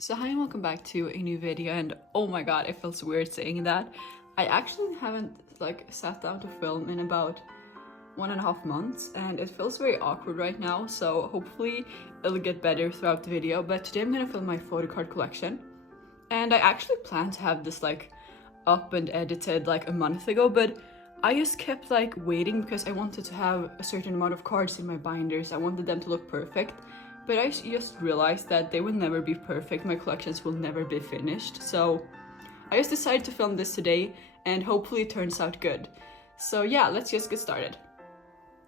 So hi and welcome back to a new video, and oh my god, it feels weird saying that. I actually haven't sat down to film in about 1.5 months and it feels very awkward right now, so hopefully it'll get better throughout the video. But today I'm gonna film my Photocard collection, and I actually planned to have this up and edited a month ago, but I just kept waiting because I wanted to have a certain amount of cards in my binders. I wanted them to look perfect. But I just realized that they will never be perfect, my collections will never be finished. So I just decided to film this today and hopefully it turns out good. So yeah, let's just get started.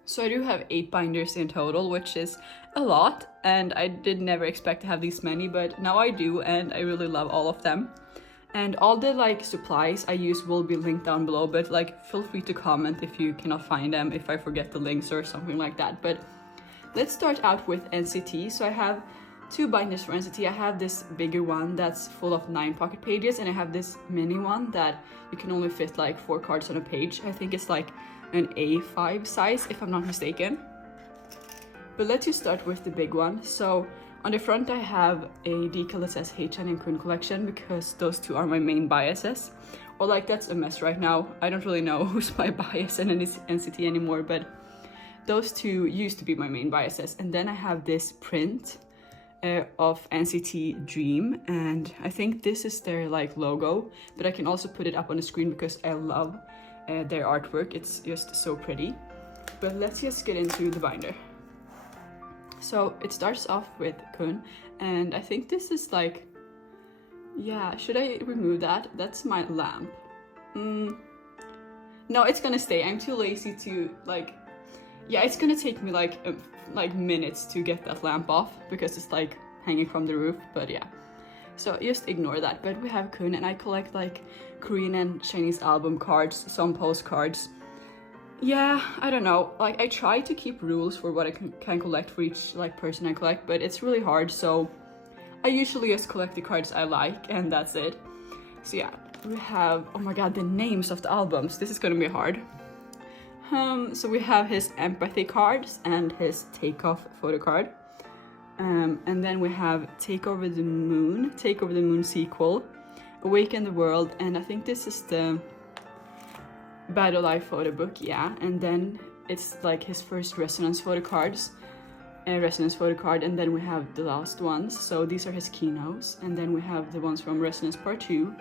So I do have 8 binders in total, which is a lot, and I did never expect to have these many, but now I do and I really love all of them. And all the supplies I use will be linked down below, but feel free to comment if you cannot find them, if I forget the links or something like that. But let's start out with NCT. So I have 2 binders for NCT. I have this bigger one that's full of 9 pocket pages, and I have this mini one that you can only fit 4 cards on a page. I think it's an A5 size, if I'm not mistaken. But let's just start with the big one. So on the front I have a decal that says Txt and Kun Collection, because those 2 are my main biases. Or that's a mess right now. I don't really know who's my bias in NCT anymore, but those 2 used to be my main biases. And then I have this print of NCT Dream, and I think this is their logo, but I can also put it up on the screen because I love their artwork. It's just so pretty. But let's just get into the binder. So it starts off with Kun, and I think this is yeah, should I remove that? That's my lamp. No, it's gonna stay. I'm too lazy to yeah, it's gonna take me minutes to get that lamp off because it's hanging from the roof, but yeah. So just ignore that. But we have Kun, and I collect Korean and Chinese album cards, some postcards. Yeah, I don't know. I try to keep rules for what I can collect for each person I collect, but it's really hard, so I usually just collect the cards I like, and that's it. So yeah, we have, oh my god, the names of the albums. This is gonna be hard. So we have his empathy cards and his takeoff photo card. And then we have Take Over the Moon sequel, Awaken the World, and I think this is the Battle Life photo book, yeah. And then it's his first resonance photo cards, resonance photo card, and then we have the last ones. So these are his keynotes, and then we have the ones from Resonance Part 2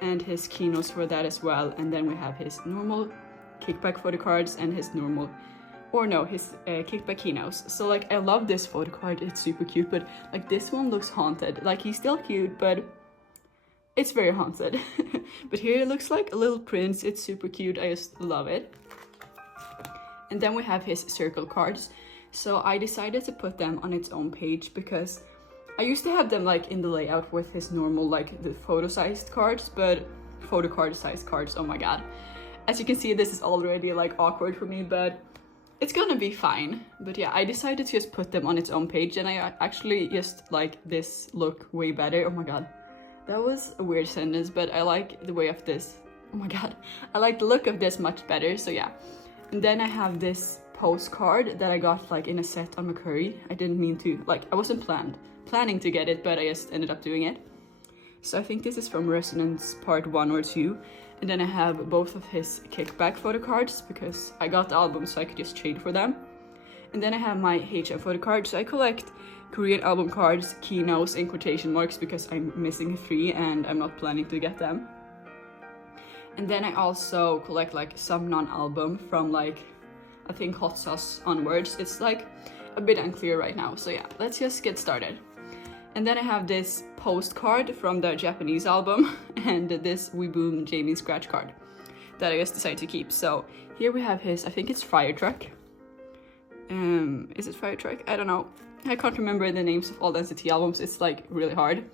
and his keynotes for that as well. And then we have his normal kickback photo cards and his normal, or no, his kickback keynotes. So I love this photo card, it's super cute, but this one looks haunted. He's still cute, but it's very haunted. But here it looks like a little prince. It's super cute, I just love it. And then we have his circle cards. So I decided to put them on its own page because I used to have them in the layout with his normal the photo-sized cards, but Photocard-sized cards, oh my god. As you can see, this is already awkward for me, but it's gonna be fine. But yeah, I decided to just put them on its own page, and I actually just like this look way better. Oh my god, that was a weird sentence, but I like the way of this. Oh my god, I like the look of this much better, so yeah. And then I have this postcard that I got in a set on mercari. I didn't mean to, I wasn't planning to get it, but I just ended up doing it. So I think this is from Resonance Part 1 or 2. And then I have both of his kickback photo cards because I got the album, so I could just trade for them. And then I have my HM photo cards. So I collect Korean album cards, keynotes, and quotation marks because I'm missing 3 and I'm not planning to get them. And then I also collect some non-album from I think Hot Sauce onwards. It's a bit unclear right now. So yeah, let's just get started. And then I have this postcard from the Japanese album and this We Boom Jamie scratch card that I just decided to keep. So here we have his, I think it's Fire Truck. Is it Fire Truck? I don't know. I can't remember the names of all the NCT albums. It's really hard.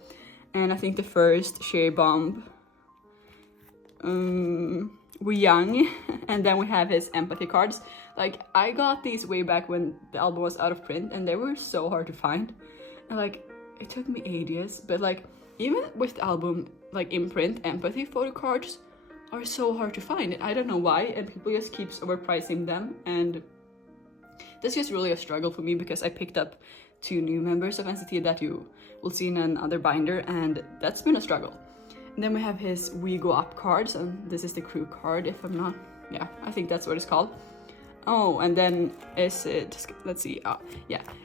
And I think the first Cherry Bomb, We Young, and then we have his empathy cards. I got these way back when the album was out of print, and they were so hard to find. And it took me ages, but even with the album in print, empathy photo cards are so hard to find, and I don't know why, and people just keeps overpricing them, and this is really a struggle for me because I picked up 2 new members of NCT that you will see in another binder, and that's been a struggle. And then we have his We Go Up cards, and this is the crew card, if I'm not, yeah, I think that's what it's called. Oh, and then is it, let's see,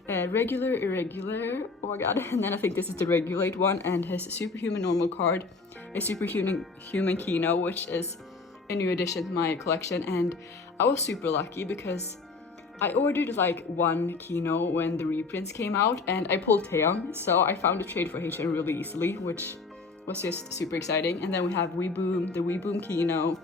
regular, irregular, oh my god, and then I think this is the regulate one, and his superhuman normal card, a superhuman Kino, which is a new addition to my collection, and I was super lucky because I ordered like 1 Kino when the reprints came out, and I pulled Taeyong, so I found a trade for HN really easily, which was just super exciting. And then we have Weeboom, the Weeboom Kino,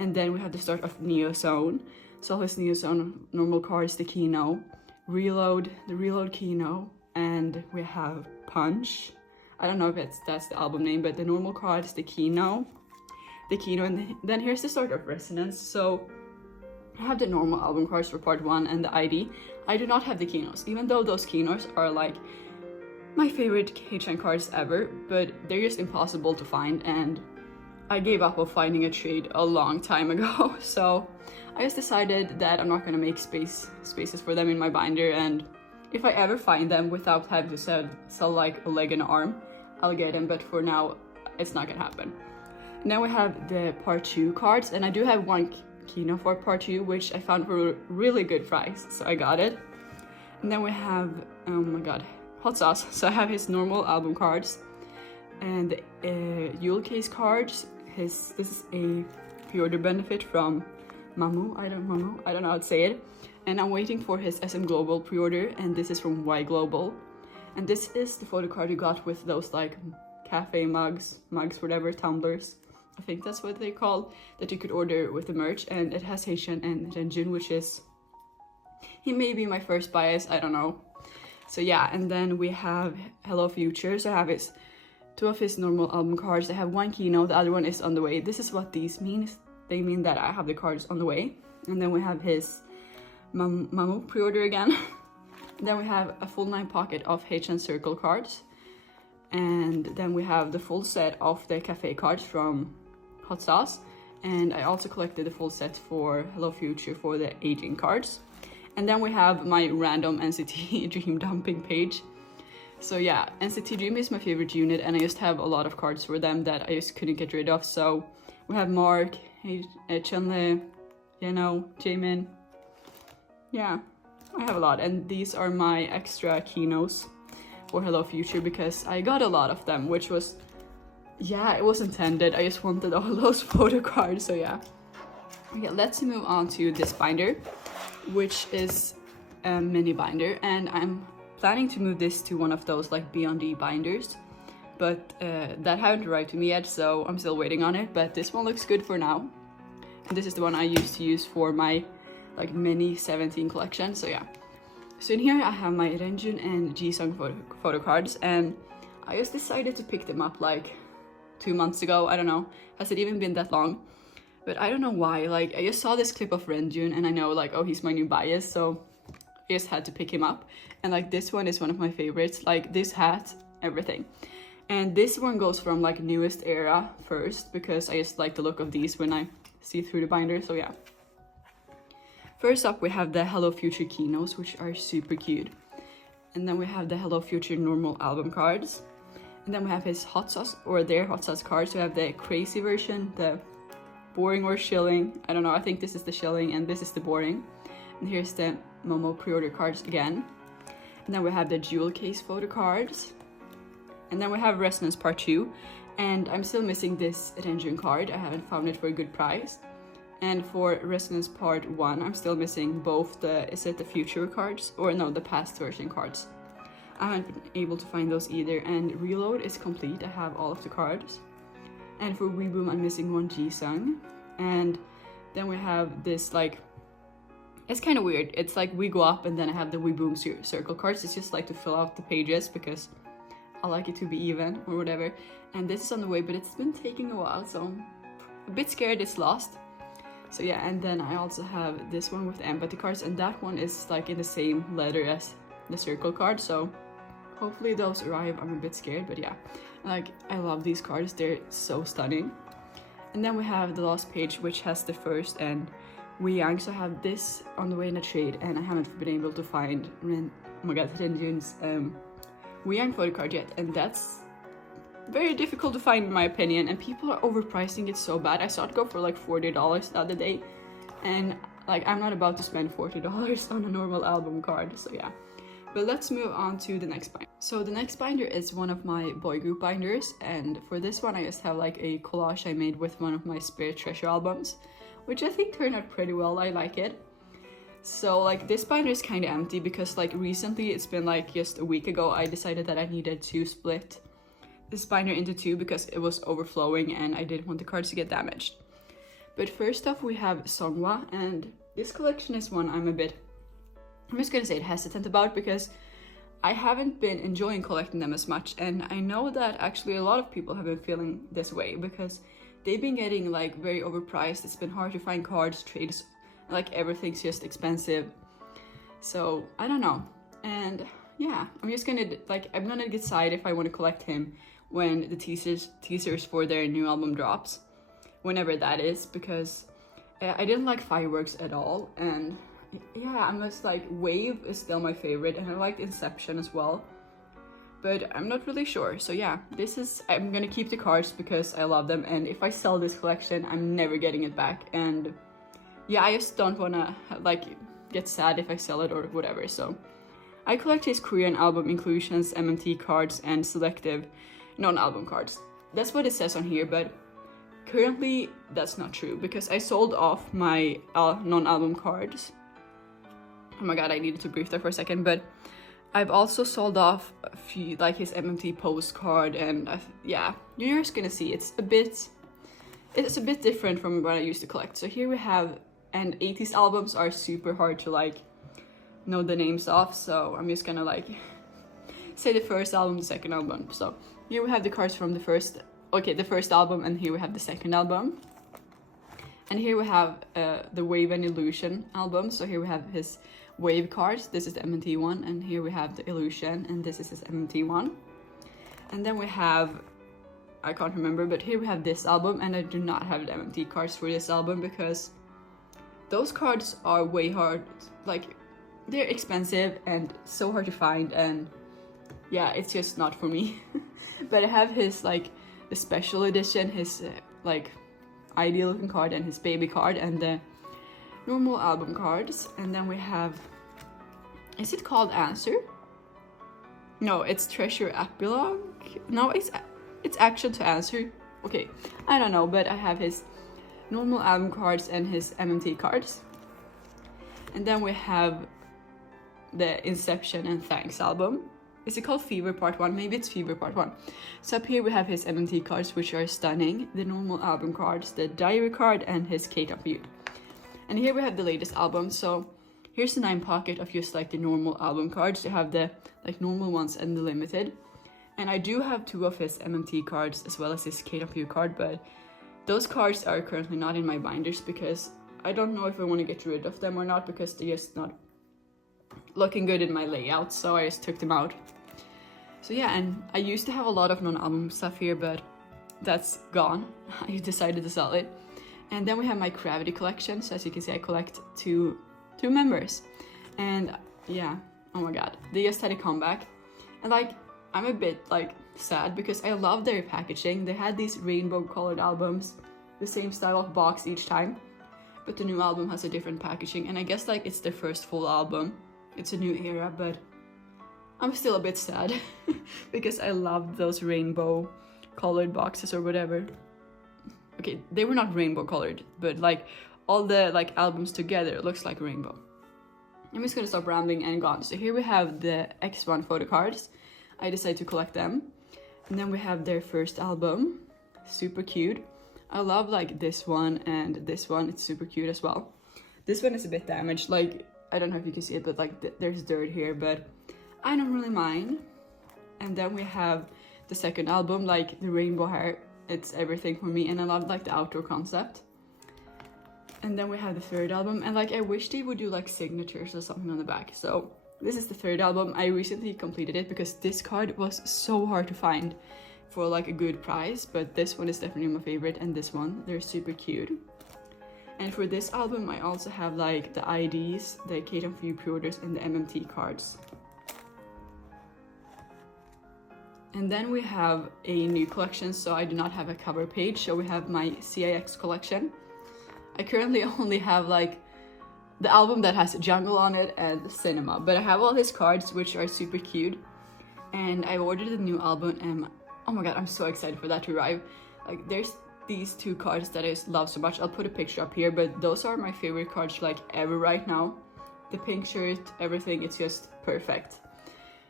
and then we have the start of Neozone. So his Neozone normal cards, the Kino, Reload, the Reload Kino, and we have Punch. I don't know if that's the album name, but the normal card is the Kino, and then here's the start of Resonance. So I have the normal album cards for part 1 and the ID. I do not have the Kinos, even though those Kinos are like my favorite HN cards ever, but they're just impossible to find, and I gave up on finding a trade a long time ago. So I just decided that I'm not gonna make spaces for them in my binder, and if I ever find them without having to sell like a leg and an arm, I'll get them, but for now, it's not gonna happen. Now we have the part 2 cards, and I do have 1 Kino for part 2, which I found for a really good price, so I got it. And then we have, oh my god, Hot Sauce. So I have his normal album cards and Yule case cards. This is a pre-order benefit from Mamu, I don't know how to say it. And I'm waiting for his SM Global pre-order, and this is from Y Global. And this is the photo card you got with those like cafe mugs, whatever, tumblers. I think that's what they call, that you could order with the merch, and it has Haitian and Renjun, which is, he may be my first bias, I don't know. So yeah, and then we have Hello Future. So I have 2 of his normal album cards. I have 1 Kino, the other one is on the way. This is what these mean. They mean that I have the cards on the way. And then we have his Mamu pre-order again. Then we have a full 9 pocket of HN Circle cards. And then we have the full set of the cafe cards from Hot Sauce, and I also collected the full set for Hello Future for the aging cards. And then we have my random NCT Dream dumping page. So yeah, NCT Dream is my favorite unit, and I just have a lot of cards for them that I just couldn't get rid of. So we have Mark, Chenle, Jaemin. Yeah, I have a lot, and these are my extra Kinos for Hello Future because I got a lot of them, which was, yeah, it was intended. I just wanted all those photo cards, so yeah. Okay, let's move on to this binder, which is a mini binder, and I'm planning to move this to one of those like B&D binders, but that haven't arrived to me yet, so I'm still waiting on it, but this one looks good for now. And this is the one I used to use for my like mini 17 collection, so yeah. So in here I have my Renjun and Jisung photo cards, and I just decided to pick them up like 2 months ago. I don't know, has it even been that long? But I don't know why, like I just saw this clip of Renjun and I know like, oh, he's my new bias, so I just had to pick him up. And like this one is one of my favorites, like this hat, everything. And this one goes from like newest era first, because I just like the look of these when I see through the binder, so yeah. First up, we have the Hello Future Kinos, which are super cute. And then we have the Hello Future normal album cards. And then we have his Hot Sauce, or their Hot Sauce cards. We have the crazy version, the boring or shilling. I don't know, I think this is the shilling and this is the boring. And here's the Momo pre-order cards again. And then we have the jewel case photo cards. And then we have Resonance Part 2. And I'm still missing this Renjun card. I haven't found it for a good price. And for Resonance Part 1, I'm still missing both the, is it the future cards? Or no, the past version cards. I haven't been able to find those either. And Reload is complete, I have all of the cards. And for Weeboom, I'm missing one Jisung. And then we have this like, it's kind of weird. It's like We Go Up and then I have the Weeboom circle cards. It's just like to fill out the pages because I like it to be even or whatever. And this is on the way, but it's been taking a while, so I'm a bit scared it's lost. So yeah, and then I also have this one with empathy cards, and that one is like in the same letter as the circle card, so hopefully those arrive. I'm a bit scared, but yeah, like I love these cards, they're so stunning. And then we have the last page, which has the first and Wee Yang. So I have this on the way in a trade, and I haven't been able to find my god, I didn't use we aren't Photocard yet, and that's very difficult to find in my opinion, and people are overpricing it so bad. I saw it go for like $40 the other day, and like I'm not about to spend $40 on a normal album card, so yeah. But let's move on to the next binder. So the next binder is one of my boy group binders, and for this one I just have like a collage I made with one of my Spirit Treasure albums, which I think turned out pretty well. I like it. So like this binder is kind of empty because like recently, it's been like just a week ago, I decided that I needed to split this binder into two because it was overflowing and I didn't want the cards to get damaged. But first off we have Seongwa, and this collection is one I'm just gonna say hesitant about because I haven't been enjoying collecting them as much, and I know that actually a lot of people have been feeling this way because they've been getting like very overpriced. It's been hard to find cards, trades, like everything's just expensive. So I don't know, and yeah, I'm gonna decide if I want to collect him when the teasers for their new album drops, whenever that is, because I didn't like Fireworks at all, and yeah, I'm just like Wave is still my favorite, and I liked Inception as well, but I'm not really sure. So yeah, I'm gonna keep the cards because I love them, and if I sell this collection I'm never getting it back, and yeah, I just don't wanna like get sad if I sell it or whatever. So I collect his Korean album inclusions, MMT cards, and selective non-album cards. That's what it says on here, but currently that's not true because I sold off my non-album cards. Oh my god, I needed to breathe there for a second, but I've also sold off a few, like his MMT postcard, and yeah, you're just gonna see it's a bit different from what I used to collect. So here we have, and 80s albums are super hard to like know the names of, so I'm just gonna like say the first album, the second album. So here we have the cards from the first album, and here we have the second album. And here we have the Wave and Illusion album. So here we have his Wave cards. This is the MMT one, and here we have the Illusion, and this is his MMT one. And then we have, I can't remember, but here we have this album, and I do not have the MMT cards for this album because those cards are way hard, like they're expensive and so hard to find, and yeah, it's just not for me. But I have his like the special edition, his like ideal looking card, and his baby card, and the normal album cards. And then we have, is it called Answer? No, it's Treasure Epilogue. No, it's Action to Answer. Okay, I don't know, but I have his normal album cards and his MMT cards. And then we have the Inception and Thanks album. Is it called Fever Part 1? Maybe it's Fever Part 1. So up here we have his MMT cards, which are stunning. The normal album cards, the diary card, and his K-Top View. And here we have the latest album. So here's the 9 pocket of just like the normal album cards. You have the like normal ones and the limited. And I do have 2 of his MMT cards as well as his K-Top View card, but those cards are currently not in my binders because I don't know if I want to get rid of them or not, because they're just not looking good in my layout, so I just took them out. So yeah, and I used to have a lot of non-album stuff here, but that's gone. I decided to sell it. And then we have my Gravity collection. So as you can see, I collect two members. And yeah, oh my god, they just had a comeback. And like, I'm a bit like sad because I love their packaging. They had these rainbow colored albums, the same style of box each time, but the new album has a different packaging. And I guess like it's their first full album. It's a new era, but I'm still a bit sad because I loved those rainbow colored boxes or whatever. Okay, they were not rainbow colored, but like all the like albums together, it looks like rainbow. I'm just gonna stop rambling and gone. So here we have the X1 Photocards. I decided to collect them. And then we have their first album, super cute. I love like this one and this one, it's super cute as well. This one is a bit damaged, like I don't know if you can see it, but like there's dirt here, but I don't really mind. And then we have the second album, like the rainbow hair, it's everything for me, and I love like the outdoor concept. And then we have the third album, and like I wish they would do like signatures or something on the back. So this is the third album. I recently completed it because this card was so hard to find for like a good price, but this one is definitely my favorite, and this one, they're super cute. And for this album I also have like the IDs, the K-Top View pre-orders, and the MMT cards. And then we have a new collection, so I do not have a cover page. So we have my Txt Collection. I currently only have like the album that has Jungle on it and Cinema, but I have all his cards, which are super cute. And I ordered a new album, and oh my god, I'm so excited for that to arrive. Like, there's these two cards that I just love so much. I'll put a picture up here, but those are my favorite cards like ever right now. The pink shirt, everything, it's just perfect.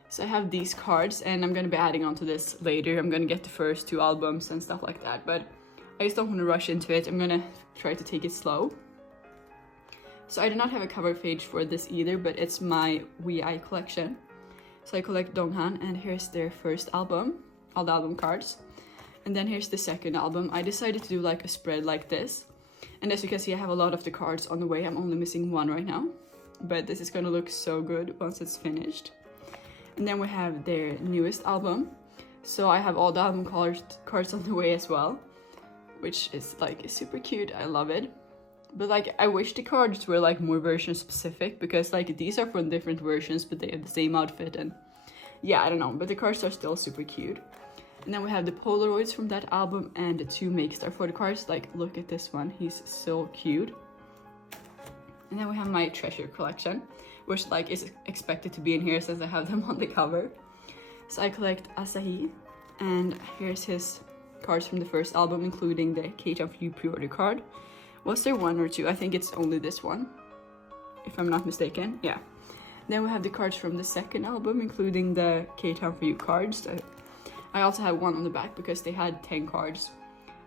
So I have these cards, and I'm gonna be adding on to this later. I'm gonna get the first two albums and stuff like that, but I just don't want to rush into it. I'm gonna try to take it slow. So I do not have a cover page for this either, but it's my Ui collection. So I collect Donghan, and here's their first album, all the album cards. And then here's the second album. I decided to do like a spread like this. And as you can see, I have a lot of the cards on the way. I'm only missing one right now, but this is gonna look so good once it's finished. And then we have their newest album. So I have all the album cards on the way as well, which is like super cute. I love it. But like, I wish the cards were like more version specific, because like these are from different versions, but they have the same outfit, and yeah, I don't know, but the cards are still super cute. And then we have the Polaroids from that album and the two Makestar Photocards. Like, look at this one, he's so cute. And then we have my Treasure collection, which like is expected to be in here since I have them on the cover. So I collect Asahi, and here's his cards from the first album, including the K-Town For You pre-order card. Was there one or two? I think it's only this one, if I'm not mistaken. Yeah. Then we have the cards from the second album, including the K-Town For You cards. I also have one on the back because they had 10 cards,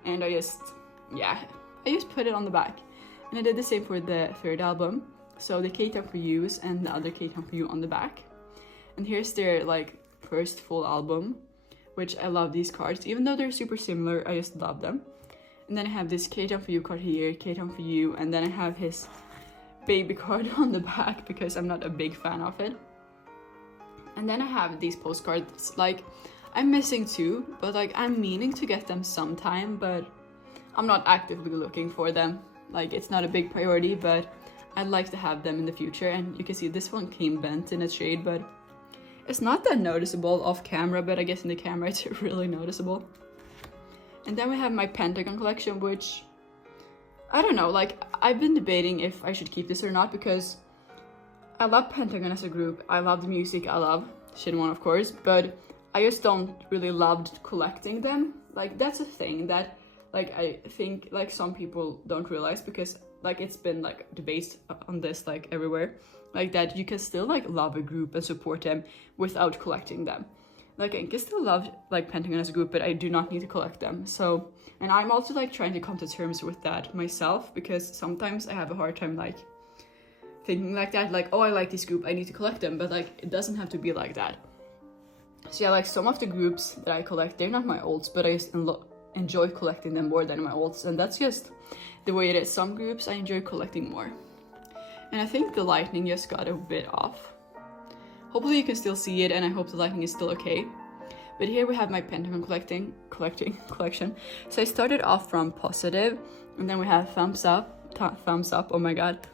and I just put it on the back. And I did the same for the third album. So the K-Town For Yous and the other K-Town For You on the back. And here's their like first full album, which I love these cards. Even though they're super similar, I just love them. And then I have this K-Town For You card here, K-Town For You, and then I have his baby card on the back because I'm not a big fan of it. And then I have these postcards. Like, I'm missing two, but like I'm meaning to get them sometime, but I'm not actively looking for them. Like, it's not a big priority, but I'd like to have them in the future. And you can see this one came bent in a shade, but it's not that noticeable off camera, but I guess in the camera it's really noticeable. And then we have my Pentagon Collection, which, I don't know, like, I've been debating if I should keep this or not, because I love Pentagon as a group, I love the music, I love Shinwon, of course, but I just don't really love collecting them. Like, that's a thing that, like, I think, like, some people don't realize, because, like, it's been, like, debates on this, like, everywhere, like, that you can still, like, love a group and support them without collecting them. Like, I can still love, like, Pentagon as a group, but I do not need to collect them. So, and I'm also, like, trying to come to terms with that myself, because sometimes I have a hard time, like, thinking like that, like, oh, I like this group, I need to collect them, but, like, it doesn't have to be like that. So, yeah, like, some of the groups that I collect, they're not my olds, but I just enjoy collecting them more than my olds, and that's just the way it is. Some groups I enjoy collecting more. And I think the lighting just got a bit off. Hopefully you can still see it, and I hope the lighting is still okay. But here we have my Pentagon collection. So I started off from positive, and then we have thumbs up, oh my god.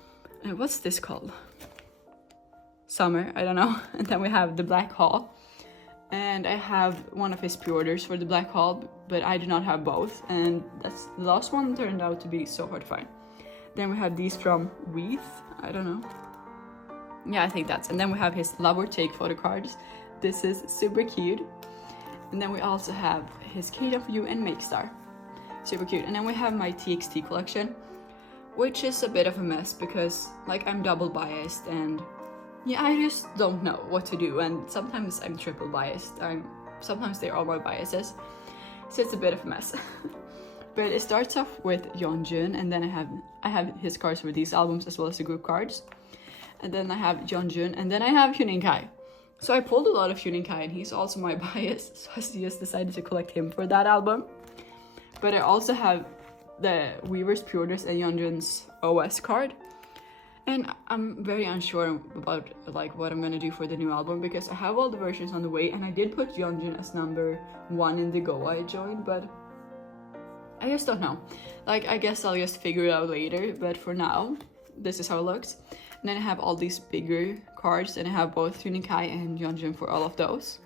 What's this called? Summer, I don't know. And then we have the Black Hall. And I have one of his pre-orders for the Black Hall, but I do not have both. And that's the last one turned out to be so hard to find. Then we have these from Wreath, I don't know. Yeah, I think that's, and then we have his Love or Take Photocards. This is super cute. And then we also have his K-Town For You and Makestar. Super cute. And then we have my Txt Collection, which is a bit of a mess because, like, I'm double biased, and yeah, I just don't know what to do, and sometimes I'm triple biased. Sometimes they're all my biases, so it's a bit of a mess. But it starts off with Yeonjun, and then I have his cards for these albums as well as the group cards. And then I have Yeonjun, and then I have Hyunin Kai. So I pulled a lot of Hyunin Kai, and he's also my bias, so I just decided to collect him for that album. But I also have the Weaver's pre-orders and Yeonjun's OS card. And I'm very unsure about, like, what I'm gonna do for the new album, because I have all the versions on the way, and I did put Yeonjun as number 1 in the Go I joined, but I just don't know. Like, I guess I'll just figure it out later, but for now, this is how it looks. And then I have all these bigger cards, and I have both Hyunin Kai and Yeonjun for all of those.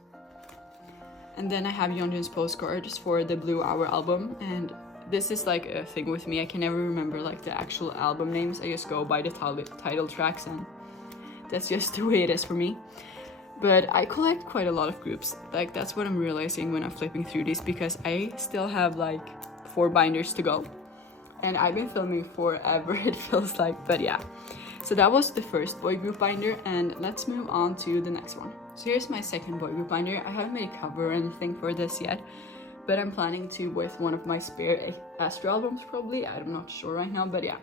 And then I have Yeonjun's postcards for the Blue Hour album, and this is like a thing with me. I can never remember like the actual album names. I just go by the title tracks, and that's just the way it is for me. But I collect quite a lot of groups. Like that's what I'm realizing when I'm flipping through these, because I still have like 4 binders to go. And I've been filming forever, it feels like, but yeah. So that was the first boy group binder, and let's move on to the next one. So here's my second boy group binder. I haven't made a cover or anything for this yet, but I'm planning to with one of my spare Astro albums probably. I'm not sure right now, but yeah.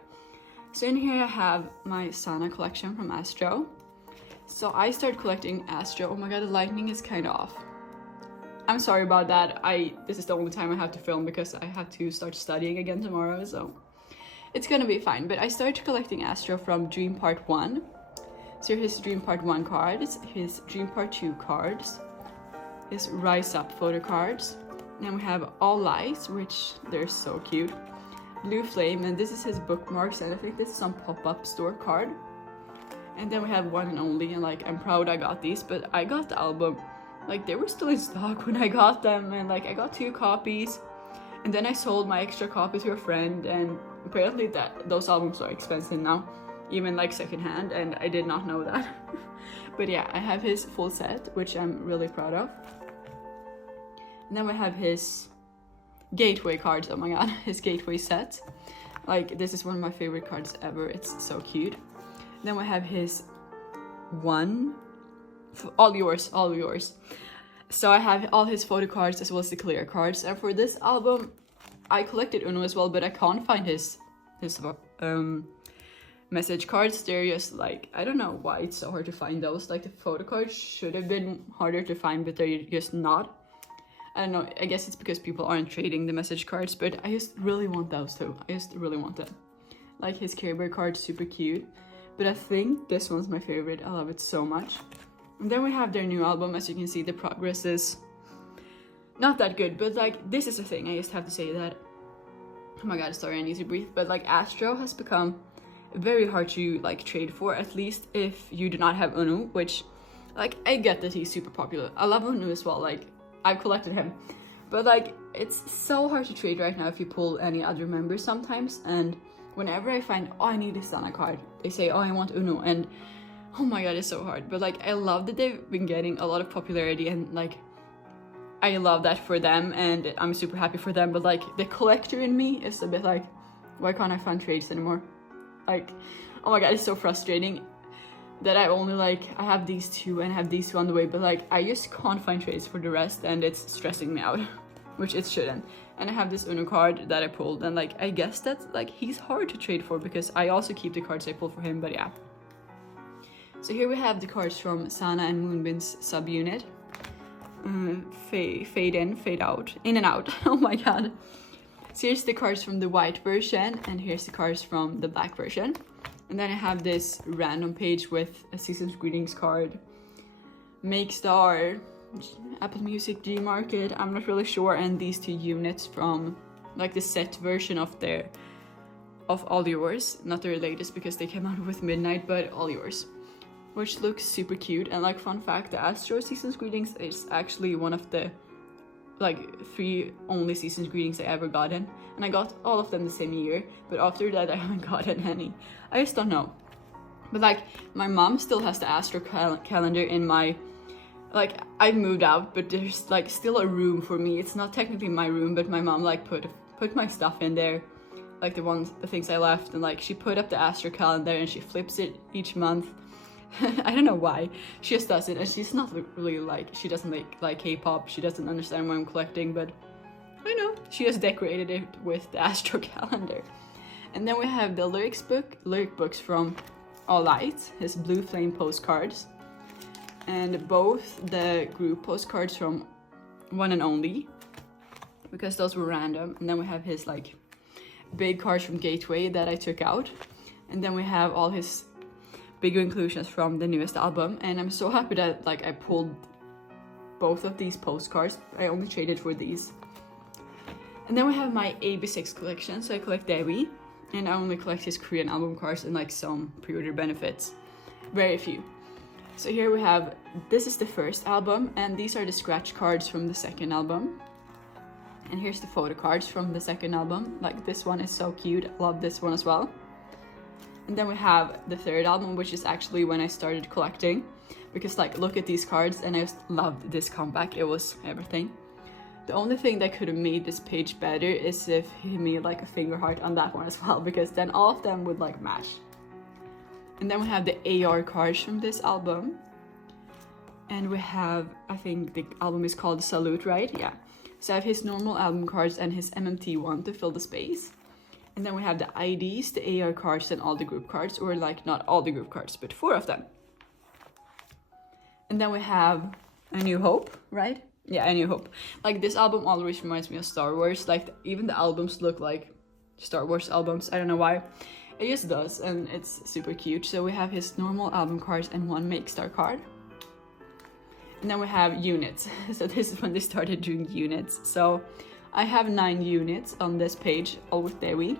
So in here I have my Sana collection from Astro. So I started collecting Astro. Oh my god, the lighting is kind of off. I'm sorry about that. This is the only time I have to film because I have to start studying again tomorrow, so it's gonna be fine. But I started collecting Astro from Dream Part 1. So here's Dream Part 1 cards, his Dream Part 2 cards, his Rise Up photo cards. Then we have All Lights, which they're so cute. Blue Flame, and this is his bookmarks, and I think this is some pop-up store card. And then we have One and Only, and like I'm proud I got these, but I got the album, like they were still in stock when I got them, and like I got 2 copies. And then I sold my extra copy to a friend, and apparently those albums are expensive now, even like secondhand, and I did not know that. But yeah, I have his full set, which I'm really proud of. And then we have his Gateway cards. Oh my god, his Gateway set. Like this is one of my favorite cards ever. It's so cute. Then we have his All Yours. So I have all his photo cards as well as the clear cards. And for this album, I collected Uno as well, but I can't find his message cards. They're just like, I don't know why it's so hard to find those. Like the photo cards should have been harder to find, but they're just not. I don't know, I guess it's because people aren't trading the message cards, but I just really want those too. I just really want them. Like his Care Bear card, super cute. But I think this one's my favorite. I love it so much. And then we have their new album. As you can see, the progress is not that good, but like this is the thing. I just have to say that, oh my god, sorry, I need to breathe. But like Astro has become very hard to like trade for, at least if you do not have Uno, which like I get that he's super popular. I love Uno as well. Like I've collected him, but like it's so hard to trade right now if you pull any other members sometimes. And whenever I find, oh, I need a Sana card, they say, oh, I want Uno, and oh my god, it's so hard. But like I love that they've been getting a lot of popularity, and like I love that for them, and I'm super happy for them. But like the collector in me is a bit like, why can't I find trades anymore? Like, oh my god, it's so frustrating that I only like, I have these 2 and I have these 2 on the way, but like I just can't find trades for the rest, and it's stressing me out, which it shouldn't. And I have this Uno card that I pulled, and like I guess that's like he's hard to trade for because I also keep the cards I pull for him. But yeah, so here we have the cards from Sana and Moonbin's subunit. Fade in, fade out, in and out. Oh my god. So here's the cards from the white version, and here's the cards from the black version. And then I have this random page with a Season's Greetings card, Make Star, Apple Music, G Market, I'm not really sure, and these 2 units from like the set version of All Yours, not their latest because they came out with Midnight, but All Yours, which looks super cute. And like fun fact, the Astro Season's Greetings is actually one of the like 3 only Season's Greetings I ever gotten, and I got all of them the same year, but after that I haven't gotten any. I just don't know. But like my mom still has the Astro calendar in my, like I moved out, but there's like still a room for me. It's not technically my room, but my mom like put my stuff in there, like the things I left, and like she put up the Astro calendar and she flips it each month. I don't know why, she just does it, and she's not really like, she doesn't like K-pop, she doesn't understand what I'm collecting, but I know, she has decorated it with the Astro calendar. And then we have the lyric books from All Lights, his Blue Flame postcards, and both the group postcards from One and Only, because those were random. And then we have his like big cards from Gateway that I took out, and then we have all his bigger inclusions from the newest album. And I'm so happy that like I pulled both of these postcards. I only traded for these. And then we have my Ab6 collection. So I collect Dewi, and I only collect his Korean album cards and like some pre-order benefits, very few. So here we have, this is the first album, and these are the scratch cards from the second album. And here's the photo cards from the second album. Like, this one is so cute. I love this one as well. And then we have the third album, which is actually when I started collecting. Because, like, look at these cards, and I just loved this comeback. It was everything. The only thing that could have made this page better is if he made like a finger heart on that one as well, because then all of them would like match. And then we have the AR cards from this album. And we have, I think the album is called Salute, right? Yeah. So I have his normal album cards and his MMT one to fill the space. And then we have the IDs, the AR cards, and all the group cards, or like not all the group cards, but 4 of them. And then we have A New Hope, right? Yeah, A New Hope. Like, this album always reminds me of Star Wars. Like, even the albums look like Star Wars albums. I don't know why. It just does, and it's super cute. So we have his normal album cards and 1 Make Star card. And then we have units. So this is when they started doing units. So I have 9 units on this page, all with Dewi.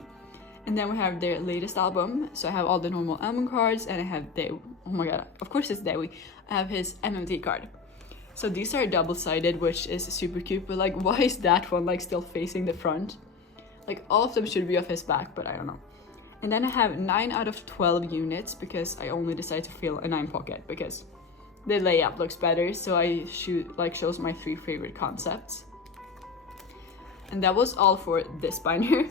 And then we have their latest album. So I have all the normal album cards, and I have Dewi. Oh my god, of course it's Dewi. I have his MMT card. So these are double-sided, which is super cute, but like, why is that one like still facing the front? Like, all of them should be off his back, but I don't know. And then I have 9 out of 12 units, because I only decided to fill a 9 pocket, because the layout looks better, so I shows my 3 favorite concepts. And that was all for this binder.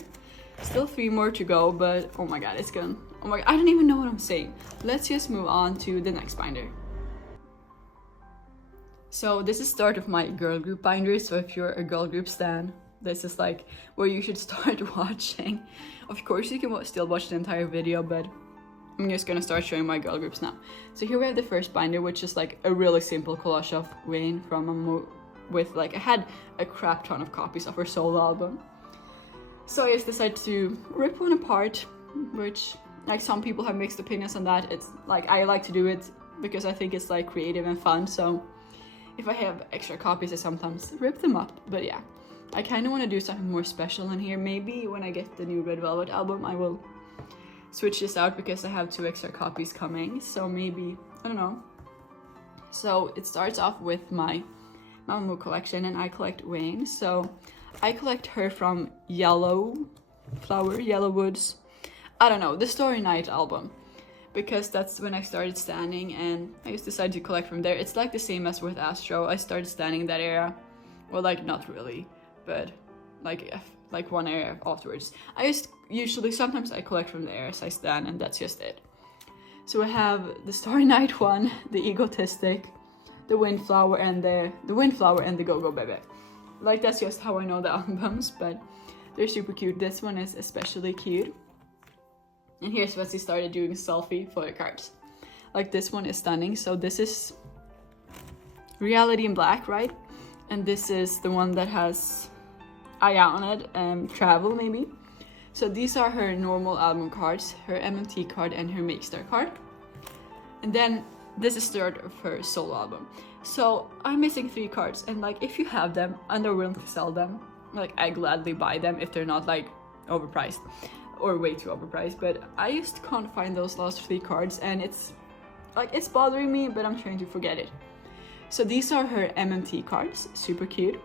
Still 3 more to go, but oh my god, oh my god, I don't even know what I'm saying. Let's just move on to the next binder. So this is start of my girl group binder, so if you're a girl group stan, this is like where you should start watching. Of course you can still watch the entire video, but I'm just gonna start showing my girl groups now. So here we have the first binder, which is like a really simple collage of Wayne from with like, I had a crap ton of copies of her solo album. So I just decided to rip one apart, which like some people have mixed opinions on that. It's like, I like to do it because I think it's like creative and fun, so if I have extra copies, I sometimes rip them up. But yeah, I kind of want to do something more special in here. Maybe when I get the new Red Velvet album, I will switch this out, because I have 2 extra copies coming. So maybe, I don't know. So it starts off with my Mamamoo collection, and I collect Wayne. So I collect her from Yellow Woods. I don't know, the Story Night album. Because that's when I started standing, and I just decided to collect from there. It's like the same as with Astro. I started standing in that era. Well, like, not really, but like one era afterwards. I just sometimes I collect from the eras I stand, and that's just it. So I have the Starry Night one, the Egotistic, the Windflower, and the Windflower and the Go-Go Bebe. Like, that's just how I know the albums, but they're super cute. This one is especially cute. And here's when she started doing selfie photo cards. Like, this one is stunning. So this is Reality in Black, right? And this is the one that has Aya on it, Travel maybe. So these are her normal album cards, her MMT card, and her Make Star card. And then this is the start of her solo album. So I'm missing 3 cards, and like, if you have them and are willing to sell them, like, I gladly buy them if they're not like overpriced. Or way too overpriced, but I just can't find those last 3 cards, and it's bothering me, but I'm trying to forget it. So these are her MMT cards, super cute,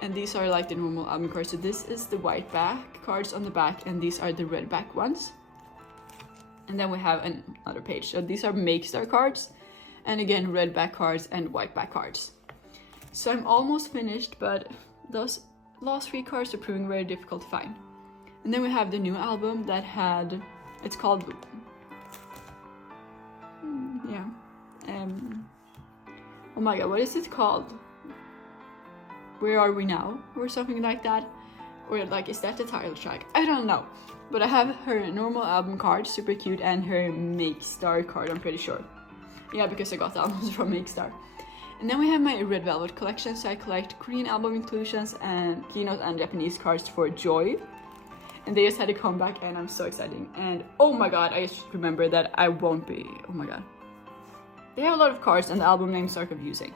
and these are like the normal album cards. So this is the white back cards on the back, and these are the red back ones. And then we have another page. So these are Make Star cards, and again, red back cards and white back cards. So I'm almost finished, but those last 3 cards are proving very difficult to find. And then we have the new album that had, it's called, oh my god, what is it called? Where Are We Now? Or something like that. Or like, is that the title track? I don't know. But I have her normal album card, super cute, and her Make Star card, I'm pretty sure. Yeah, because I got the albums from Make Star. And then we have my Red Velvet collection, so I collect Korean album inclusions and keynote and Japanese cards for Joy. And they just had a comeback, and I'm so excited. And oh my god, I just remember that I won't be, oh my god. They have a lot of cards, and the album names are confusing.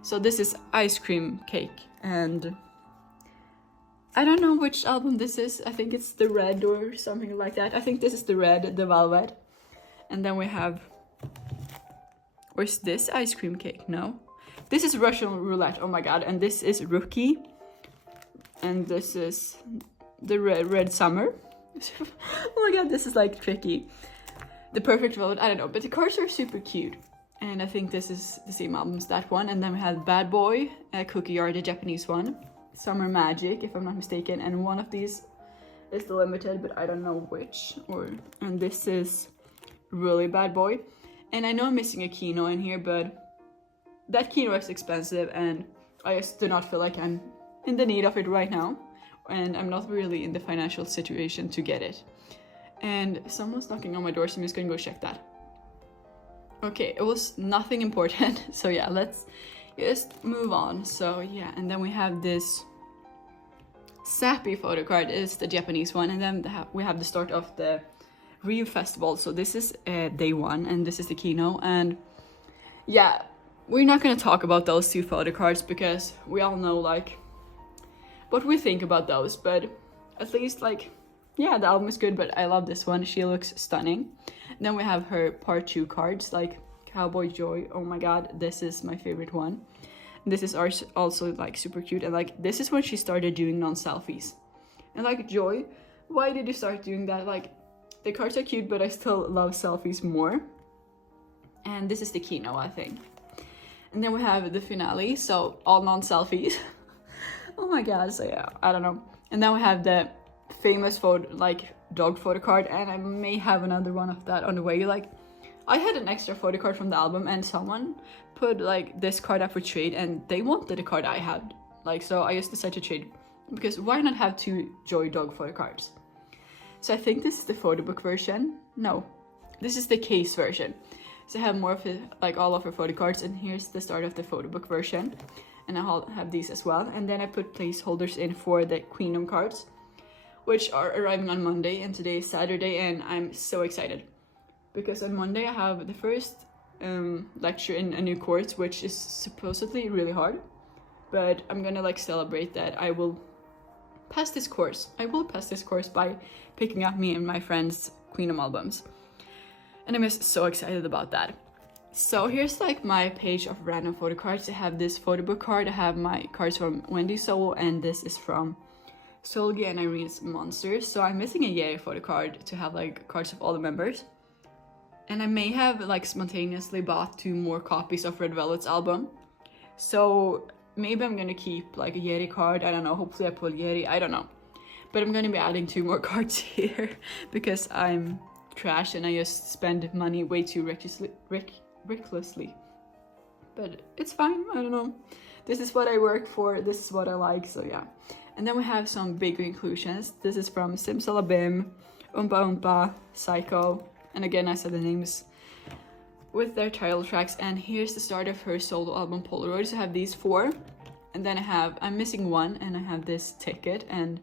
So this is Ice Cream Cake, and I don't know which album this is. I think it's the red or something like that. I think this is the red, the velvet. And then we have Or is this ice cream cake? No. This is Russian roulette. Oh my god. And this is Rookie. And this is the red summer. Oh my god, this is like tricky. The perfect velvet, I don't know. But the cards are super cute. And I think this is the same album as that one. And then we have Bad Boy, Cookie Yard, the Japanese one. Summer Magic, if I'm not mistaken. And one of these is the limited, but I don't know which. And this is really Bad Boy. And I know I'm missing a Kino in here, but that Kino is expensive and I just do not feel like I'm in the need of it right now. And I'm not really in the financial situation to get it. And someone's knocking on my door, so I'm just gonna go check that. Okay, it was nothing important. So yeah, let's just move on. So yeah, and then we have this Sappy Photocard, is the Japanese one. And then we have the start of the Rio Festival. So this is day 1 and this is the Kino. And yeah, we're not gonna talk about those 2 photocards because we all know like what we think about those, but at least like, yeah, the album is good, but I love this one. She looks stunning. And then we have her part 2 cards, like Cowboy Joy. Oh my god, this is my favorite one. And this is also like super cute. And like, this is when she started doing non-selfies. And like, Joy, why did you start doing that? Like, the cards are cute, but I still love selfies more. And this is the Kino, I think. And then we have the finale, so all non-selfies. Oh my god, so yeah, I don't know. And then we have the famous dog photo card, and I may have another one of that on the way. Like, I had an extra photo card from the album and someone put like this card up for trade and they wanted the card I had. Like, so I just decided to trade because why not have 2 Joy dog photo cards? So I think this is the photo book version. No, this is the case version. So I have more of it, like all of her photo cards, and here's the start of the photo book version. And I'll have these as well. And then I put placeholders in for the Queendom cards, which are arriving on Monday, and today is Saturday, and I'm so excited. Because on Monday I have the first lecture in a new course, which is supposedly really hard. But I'm gonna like celebrate that I will pass this course. I will pass this course by picking up me and my friends' Queendom albums. And I'm just so excited about that. So here's like my page of random photo cards. I have this photo book card. I have my cards from Wendy Soul, and this is from Solgi and Irene's Monsters. So I'm missing a Yeri photo card to have like cards of all the members. And I may have like spontaneously bought 2 more copies of Red Velvet's album. So maybe I'm gonna keep like a Yeri card. I don't know. Hopefully I pull Yeri. I don't know. But I'm gonna be adding 2 more cards here because I'm trash and I just spend money way too recklessly. But it's fine. I don't know. This is what I work for. This is what I like. So yeah. And then we have some big inclusions. This is from Simsalabim, Oompa Oompa, Psycho. And again, I said the names with their title tracks. And here's the start of her solo album Polaroids. I have these 4. And then I'm missing 1, and I have this ticket. And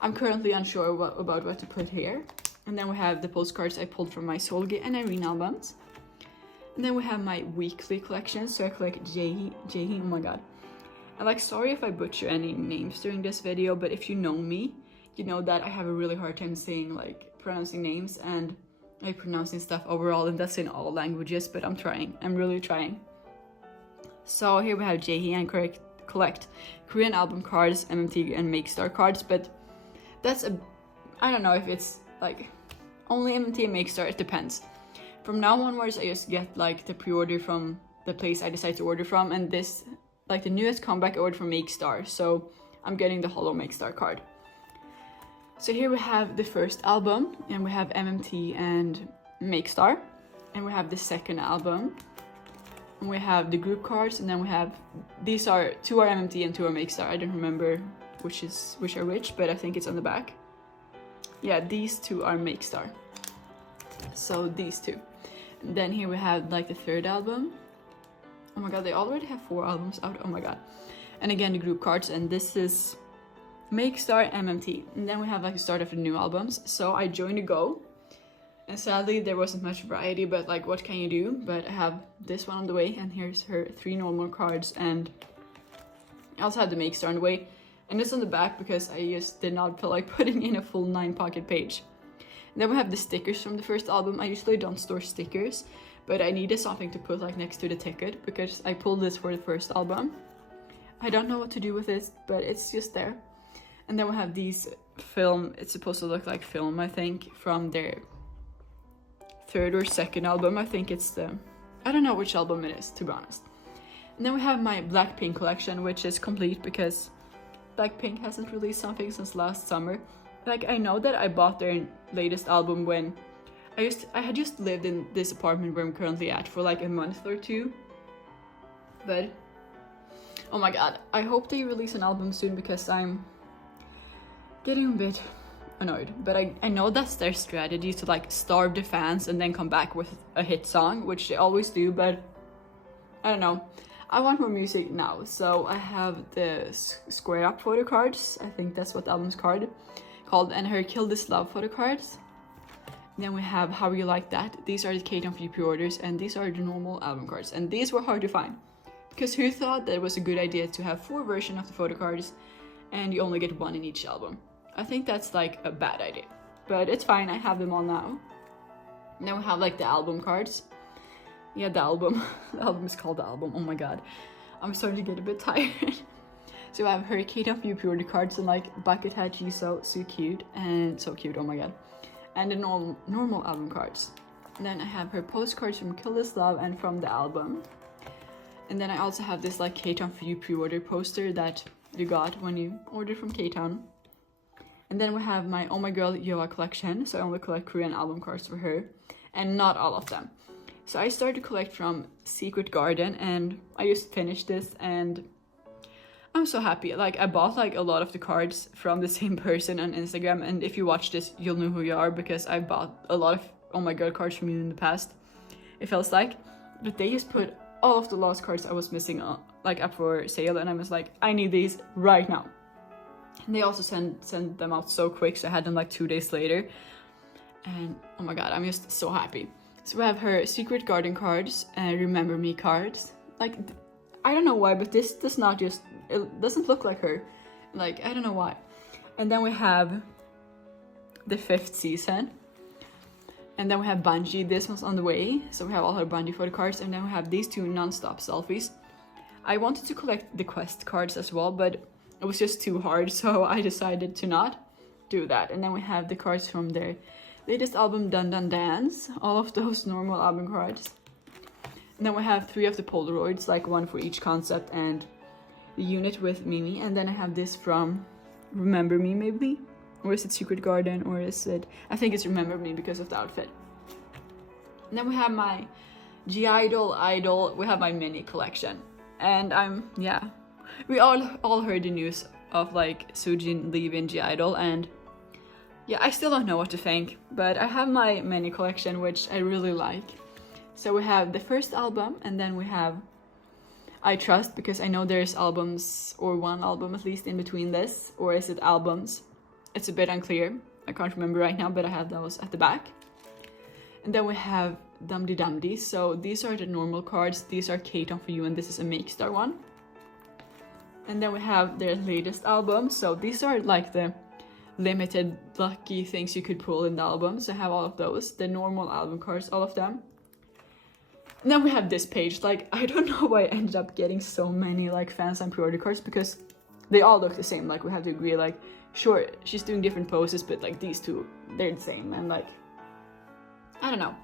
I'm currently unsure about what to put here. And then we have the postcards I pulled from my Solgi and Irene albums. And then we have my weekly collection. So I collect Jahi, oh my god. I'm like, sorry if I butcher any names during this video, but if you know me, you know that I have a really hard time saying like pronouncing names and like pronouncing stuff overall, and that's in all languages, but I'm trying. I'm really trying. So here we have Jahi and collect Korean album cards, MMT and Makestar cards, but that's I don't know if it's like only MMT and Makestar, it depends. From now onwards, I just get like the pre-order from the place I decide to order from, and this, like the newest comeback, I ordered from Makestar, so I'm getting the Hollow Makestar card. So here we have the first album, and we have MMT and Makestar, and we have the second album, and we have the group cards, and then we have, these are 2 are MMT and 2 are Makestar. I don't remember which are which, but I think it's on the back. Yeah, these 2 are Makestar. So these 2. And then here we have like the third album. Oh my god, they already have 4 albums out. Oh my god. And again, the group cards, and this is Makestar, MMT. And then we have like the start of the new albums. So I joined a Go, and sadly there wasn't much variety, but like what can you do? But I have this one on the way, and here's her 3 normal cards, and I also have the Makestar on the way. And this on the back because I just did not feel like putting in a full 9-pocket page. And then we have the stickers from the first album. I usually don't store stickers, but I needed something to put like next to the ticket because I pulled this for the first album. I don't know what to do with it, but it's just there. And then we have these film, it's supposed to look like film, I think, from their third or second album. I think it's the, I don't know which album it is, to be honest. And then we have my Blackpink collection, which is complete because Blackpink hasn't released something since last summer. Like, I know that I bought their latest album when I had just lived in this apartment where I'm currently at for like a month or two. But oh my god, I hope they release an album soon because I'm getting a bit annoyed. But I know that's their strategy, to like starve the fans and then come back with a hit song, which they always do, but I don't know. I want more music now, so I have the Square Up Photocards. I think that's what the album's called, and her Kill This Love Photocards. Then we have How You Like That. These are the K-Town free pre-orders, and these are the normal album cards. And these were hard to find, because who thought that it was a good idea to have 4 versions of the photocards and you only get 1 in each album? I think that's like a bad idea, but it's fine, I have them all now. Then we have like the album cards. Yeah, the album. The album is called The Album. Oh my god, I'm starting to get a bit tired. So I have her K-Town free pre-order cards and like Bucket Hat Jisoo, so cute, and so cute, oh my god. And the normal album cards. And then I have her postcards from Kill This Love and from the album. And then I also have this like K-Town free pre-order poster that you got when you ordered from K-Town. And then we have my Oh My Girl Yeoha collection, so I only collect Korean album cards for her, and not all of them. So I started to collect from Secret Garden, and I just finished this, and I'm so happy. Like, I bought like a lot of the cards from the same person on Instagram, and if you watch this, you'll know who you are, because I bought a lot of Oh My Girl cards from you in the past, it feels like. But they just put all of the lost cards I was missing like up for sale, and I was like, I need these right now. And they also sent them out so quick, so I had them like 2 days later. And oh my god, I'm just so happy. So we have her Secret Garden cards and Remember Me cards. Like, I don't know why, but this does not just, it doesn't look like her. Like, I don't know why. And then we have the 5th season. And then we have Bungie, this one's on the way. So we have all her Bungie photo cards. And then we have these 2 non-stop selfies. I wanted to collect the quest cards as well, but it was just too hard, so I decided to not do that. And then we have the cards from their latest album, Dun Dun Dance. All of those normal album cards. And then we have 3 of the Polaroids, like 1 for each concept, and the unit with Mimi. And then I have this from Remember Me, maybe? Or is it Secret Garden, or is it... I think it's Remember Me because of the outfit. And then we have my G-Idol, we have my mini collection. And yeah. We all heard the news of like Soojin leaving G-Idol, and yeah, I still don't know what to think, but I have my mini collection, which I really like. So we have the first album, and then we have I Trust, because I know there's albums, or 1 album at least in between this, or is it albums? It's a bit unclear, I can't remember right now, but I have those at the back. And then we have Dumdy Dumdy, so these are the normal cards, these are K-Town for you, and this is a Make Star one. And then we have their latest album, so these are like the limited lucky things you could pull in the album, so I have all of those, the normal album cards, all of them. And then we have this page, like, I don't know why I ended up getting so many like fans and pre-order cards, because they all look the same, like we have to agree, like, sure, she's doing different poses, but like these 2, they're the same, and like, I don't know.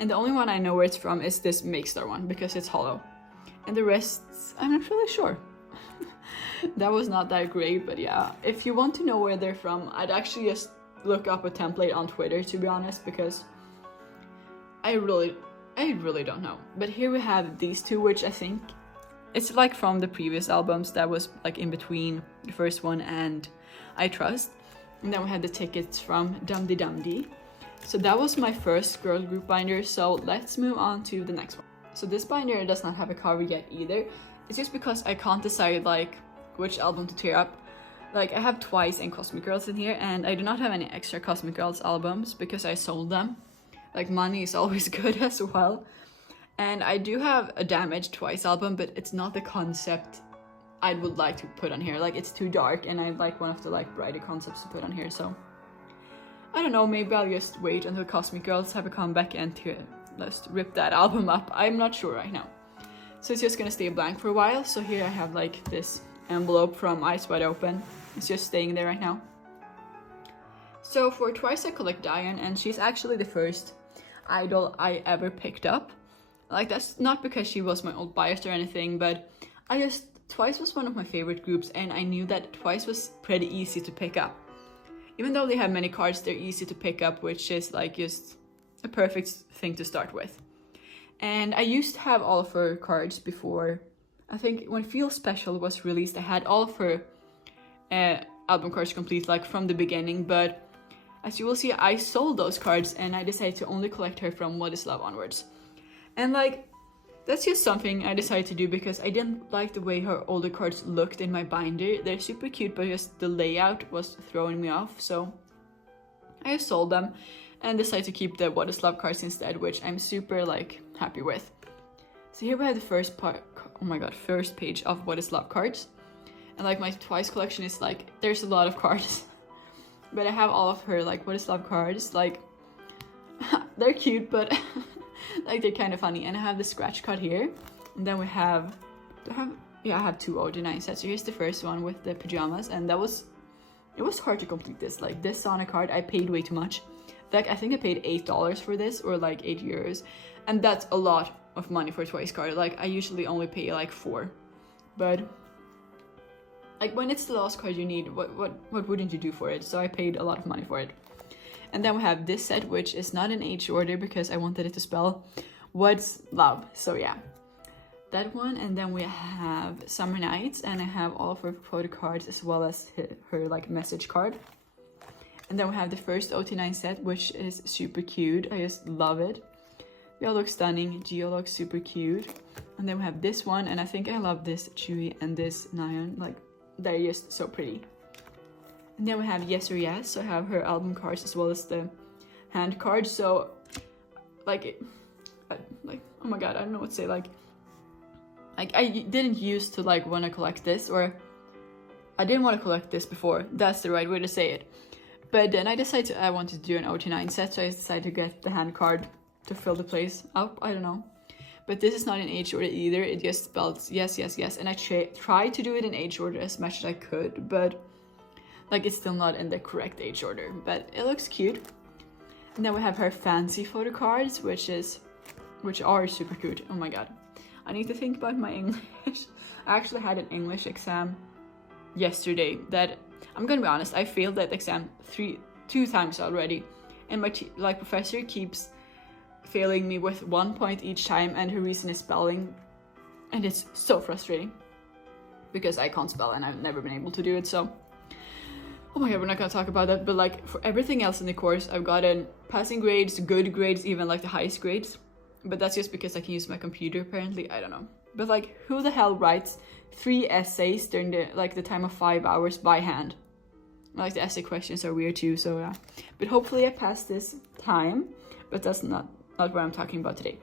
And the only one I know where it's from is this Make Star one, because it's hollow. And the rest, I'm not really sure. That was not that great, but yeah, if you want to know where they're from, I'd actually just look up a template on Twitter, to be honest, because I really don't know. But here we have these 2, which I think it's like from the previous albums that was like in between the first one and I Trust. And then we had the tickets from Dumdy Dumdy. So that was my first girl group binder, so let's move on to the next one. So this binder does not have a cover yet either. It's just because I can't decide like which album to tear up. Like, I have Twice and Cosmic Girls in here, and I do not have any extra Cosmic Girls albums because I sold them. Like, money is always good as well. And I do have a Damaged Twice album, but it's not the concept I would like to put on here. Like, it's too dark, and I like one of the like brighter concepts to put on here, so I don't know, maybe I'll just wait until Cosmic Girls have a comeback and let's rip that album up. I'm not sure right now. So it's just gonna stay blank for a while. So here I have like this envelope from Eyes Wide Open. It's just staying there right now. So for Twice I collect Diane, and she's actually the first idol I ever picked up. Like, that's not because she was my old bias or anything, but Twice was one of my favorite groups, and I knew that Twice was pretty easy to pick up. Even though they have many cards, they're easy to pick up, which is like just a perfect thing to start with. And I used to have all of her cards before. I think when Feel Special was released, I had all of her album cards complete, like from the beginning, but as you will see, I sold those cards and I decided to only collect her from What Is Love onwards. And like, that's just something I decided to do because I didn't like the way her older cards looked in my binder. They're super cute, but just the layout was throwing me off, so I just sold them and decided to keep the What Is Love cards instead, which I'm super like happy with. So here we have the first part, oh my god, first page of What Is Love cards. And like my Twice collection is like, there's a lot of cards. But I have all of her like What Is Love cards, like they're cute, but like they're kind of funny. And I have the scratch card here, and then we have, I have two OG9 sets. So here's the first one with the pajamas, and it was hard to complete this. Like this Sonic card, I paid way too much. Like I think I paid $8 for this, or like €8, and that's a lot of money for a Twice card. Like I usually only pay like $4, but like when it's the last card you need, what wouldn't you do for it? So I paid a lot of money for it. And then we have this set, which is not in H order because I wanted it to spell What's Love. So yeah, that one. And then we have Summer Nights, and I have all of her photo cards as well as her like message card. And then we have the first OT9 set, which is super cute. I just love it. They all look stunning. Geo looks super cute. And then we have this one, and I think I love this Chewy and this Nyan. Like, they're just so pretty. And then we have Yes or Yes. So I have her album cards as well as the hand cards. So, like, oh my god, I don't know what to say. Like I didn't used to like want to collect this, or I didn't want to collect this before. That's the right way to say it. But then I decided I wanted to do an OT9 set, so I decided to get the hand card to fill the place up. I don't know. But this is not in H order either. It just spells yes, yes, yes. And I tried to do it in H order as much as I could, but like it's still not in the correct H order. But it looks cute. And then we have her fancy photo cards, which are super cute. Oh my god. I need to think about my English. I actually had an English exam yesterday that, I'm gonna be honest, I failed that exam two times already. And my professor keeps failing me with 1 point each time, and her reason is spelling, and it's so frustrating because I can't spell and I've never been able to do it. So oh my god, we're not gonna talk about that. But like for everything else in the course, I've gotten passing grades, good grades, even like the highest grades. But that's just because I can use my computer apparently. I don't know. But like, who the hell writes 3 essays during the time of 5 hours by hand? Like the essay questions are weird too, so yeah. But hopefully I passed this time. But that's not what I'm talking about today.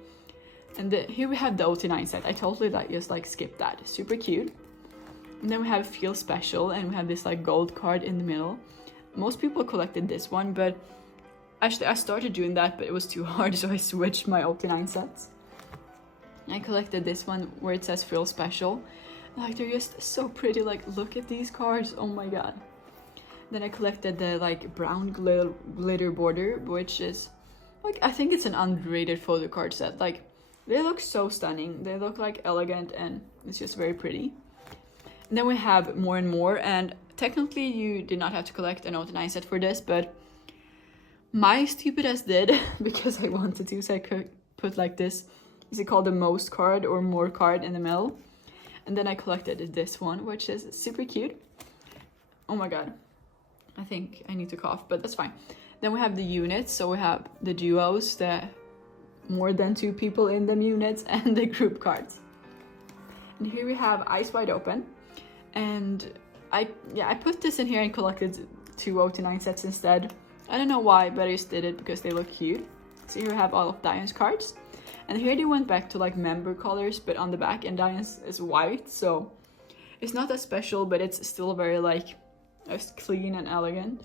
And here we have the OT9 set. I totally just like skipped that. Super cute. And then we have Feel Special, and we have this like gold card in the middle. Most people collected this one, but actually I started doing that, but it was too hard, so I switched my OT9 sets. I collected this one where it says Feel Special. Like, they're just so pretty. Like, look at these cards. Oh my god. Then I collected the like brown glitter border, which is like, I think it's an underrated photo card set. Like, they look so stunning. They look like elegant, and it's just very pretty. And then we have More and More, and technically you did not have to collect an OT9 set for this, but my stupid ass did because I wanted to, so I could put like this. Is it called the Most card or More card in the middle? And then I collected this one, which is super cute. Oh my god. I think I need to cough, but that's fine. Then we have the units, so we have the duos, the more than 2 people in them units, and the group cards. And here we have Eyes Wide Open. And I put this in here and collected 2 OT9 sets instead. I don't know why, but I just did it because they look cute. So here we have all of Diane's cards. And here they went back to like member colors, but on the back, and Diane's is white, so it's not that special, but it's still very like clean and elegant.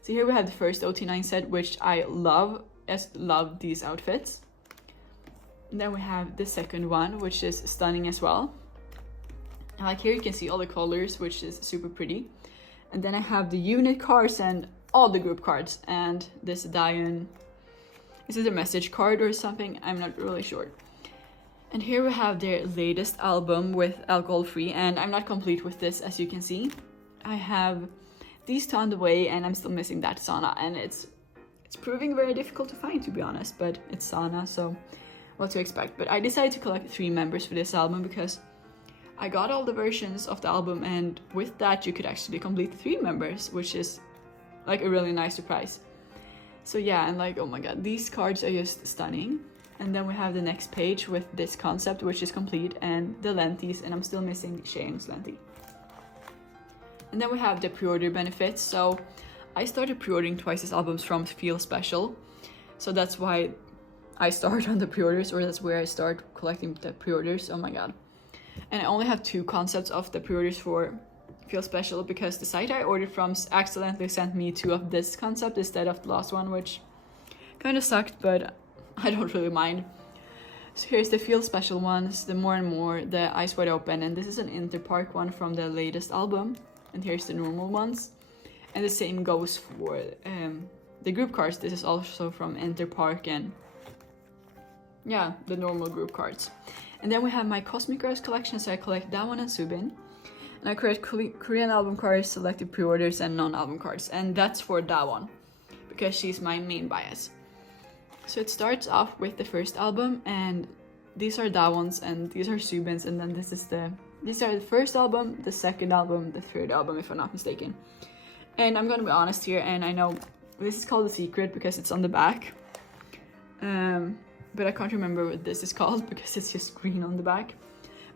So here we have the first OT9 set, which I love. I love these outfits. And then we have the second one, which is stunning as well. Like here you can see all the colors, which is super pretty. And then I have the unit cards and all the group cards. And this Diane, is it a message card or something? I'm not really sure. And here we have their latest album with alcohol free, and I'm not complete with this, as you can see. I have these two on the way, and I'm still missing that Sana, and it's proving very difficult to find, to be honest, but it's Sana, so what to expect. But I decided to collect 3 members for this album because I got all the versions of the album, and with that you could actually complete 3 members, which is like a really nice surprise. So yeah, and like, oh my god, these cards are just stunning. And then we have the next page with this concept, which is complete, and the lenties, and I'm still missing Shane's lenti. And then we have the pre-order benefits. So I started pre-ordering twice his albums from Feel Special. So that's why I start on the pre-orders, or that's where I start collecting the pre-orders. Oh my god. And I only have 2 concepts of the pre-orders for Feel Special because the site I ordered from accidentally sent me 2 of this concept instead of the last one, which kind of sucked, but I don't really mind. So here's the Feel Special ones, the More and More, the Eyes Wide Open, and this is an Interpark one from the latest album. And here's the normal ones. And the same goes for the group cards. This is also from Interpark, and yeah, the normal group cards. And then we have my Cosmic Girls collection, so I collect that one and Subin. And I collect Korean album cards, selected pre-orders, and non-album cards. And that's for that one, because she's my main bias. So it starts off with the first album, and these are Daewon's, and these are Subin's, and then these are the first album, the second album, the third album, if I'm not mistaken. And I'm gonna be honest here, and I know this is called a secret because it's on the back. But I can't remember what this is called because it's just green on the back.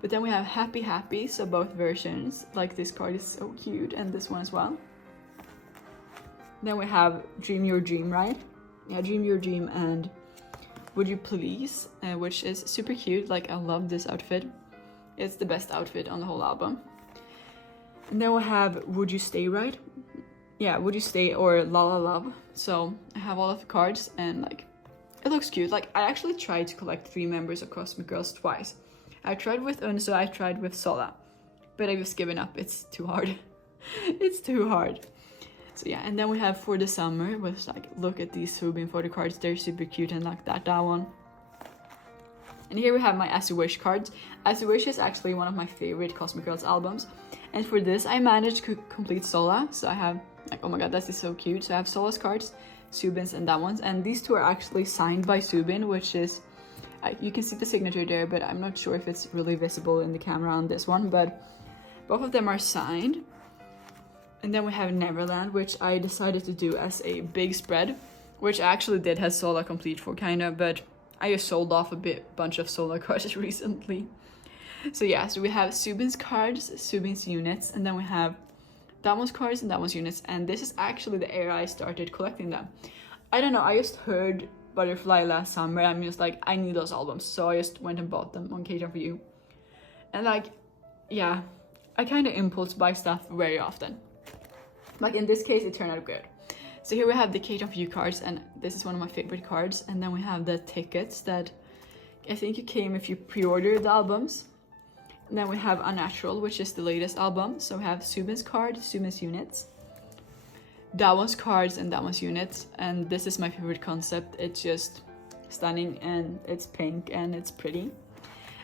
But then we have Happy Happy, so both versions. Like this card is so cute, and this one as well. Then we have Dream Your Dream, right? Yeah, Dream Your Dream and Would You Please, which is super cute. Like, I love this outfit. It's the best outfit on the whole album. And then we have Would You Stay, right? Yeah, Would You Stay or La La Love. So I have all of the cards, and like, it looks cute. Like, I actually tried to collect 3 members of Cosmic Girls twice. I tried with Unso, I tried with Sola, but I just given up. It's too hard. It's too hard. So yeah, and then we have For the Summer, which like, look at these Subin Photocards, they're super cute, and like that one. And here we have my As You Wish cards. As You Wish is actually one of my favorite Cosmic Girls albums. And for this, I managed to complete Sola. So I have, like, oh my god, that is so cute. So I have Sola's cards, Subin's, and that one's. And these 2 are actually signed by Subin, which is, you can see the signature there, but I'm not sure if it's really visible in the camera on this one. But both of them are signed. And then we have Neverland, which I decided to do as a big spread, which I actually did have Sola complete for, kind of, but I just sold off a bunch of Sola cards recently. So yeah, so we have Subin's cards, Subin's units, and then we have Damon's cards and Damon's units, and this is actually the era I started collecting them. I don't know, I just heard Butterfly last summer, I'm just like, I need those albums, so I just went and bought them on Kate for You. And like, yeah, I kind of impulse buy stuff very often. Like in this case, it turned out good. So here we have the Kate of You cards, and this is one of my favorite cards. And then we have the tickets that I think you came if you pre-ordered the albums. And then we have Unnatural, which is the latest album. So we have Subin's card, Subin's units, Daewon's cards, and Daewon's units. And this is my favorite concept. It's just stunning, and it's pink, and it's pretty.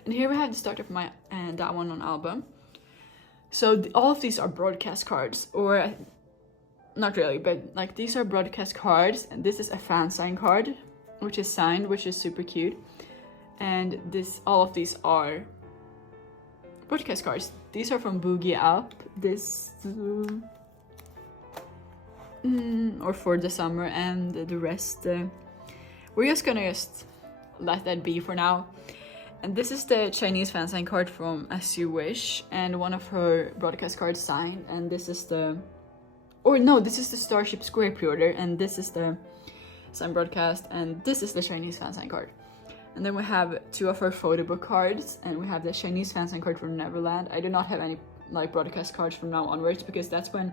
And here we have the start of my Daewon on album. So all of these are broadcast cards, or not really, but like these are broadcast cards, and this is a fan sign card, which is signed, which is super cute. And all of these are broadcast cards. These are from Boogie Up, this or For the Summer, and the rest we're just gonna let that be for now. And this is the Chinese fan sign card from As You Wish, and one of her broadcast cards signed. And this is this is the Starship Square pre-order, and this is the signed broadcast, and this is the Chinese fan sign card. And then we have 2 of her photo book cards, and we have the Chinese fan sign card from Neverland. I do not have any like broadcast cards from now onwards, because that's when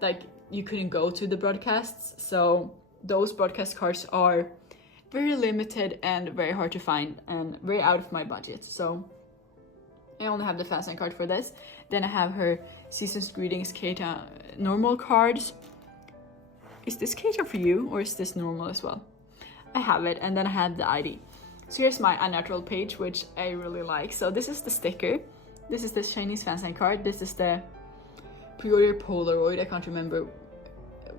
like you couldn't go to the broadcasts. So those broadcast cards are very limited and very hard to find and very out of my budget. So I only have the fansign card for this. Then I have her Season's Greetings Keita normal cards. Is this Keita for you or is this normal as well? I have it, and then I had the ID. So here's my unnatural page, which I really like. So this is the sticker. This is the Chinese fansign card. This is the pre-order Polaroid. I can't remember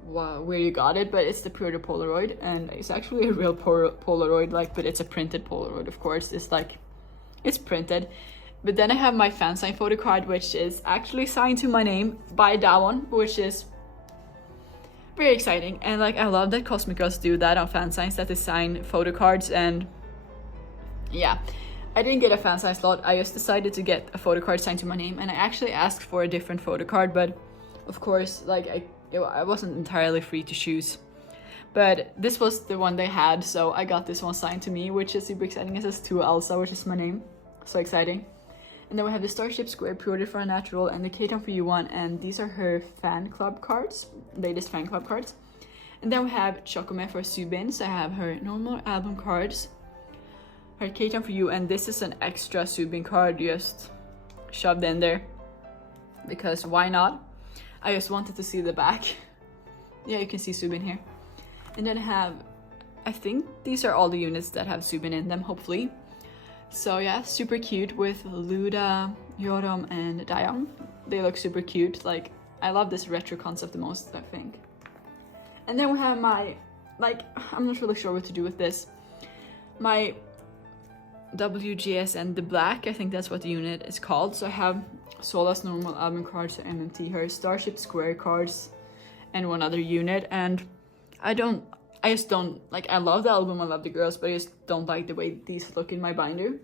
where you got it, but it's the pre-order Polaroid, and it's actually a real Polaroid, like, but it's a printed Polaroid, of course. It's like, it's printed. But then I have my fansign photo card, which is actually signed to my name by that one, which is very exciting. And like, I love that Cosmic Girls do that on fansigns, that they sign photo cards. And yeah, I didn't get a fansign slot. I just decided to get a photo card signed to my name, and I actually asked for a different photo card, but of course, like, I wasn't entirely free to choose. But this was the one they had, so I got this one signed to me, which is super exciting. It says to Elsa, which is my name. So exciting. And then we have the Starship Square pre-order for a natural and the K-Town for You one, and these are her fan club cards, latest fan club cards. And then we have Chokome for Subin, so I have her normal album cards, her K-Town for You, and this is an extra Subin card just shoved in there, because why not? I just wanted to see the back. Yeah, you can see Subin here. And then I have, I think these are all the units that have Subin in them, hopefully. So yeah, super cute with Luda, Yoram, and Dayong. They look super cute. Like, I love this retro concept the most, I think. And then we have my, like, I'm not really sure what to do with this. My WGS and the Black, I think that's what the unit is called. So I have Sola's normal album cards, so MMT, her Starship Square cards, and one other unit. And I just don't, like, I love the album, I love the girls, but I just don't like the way these look in my binder,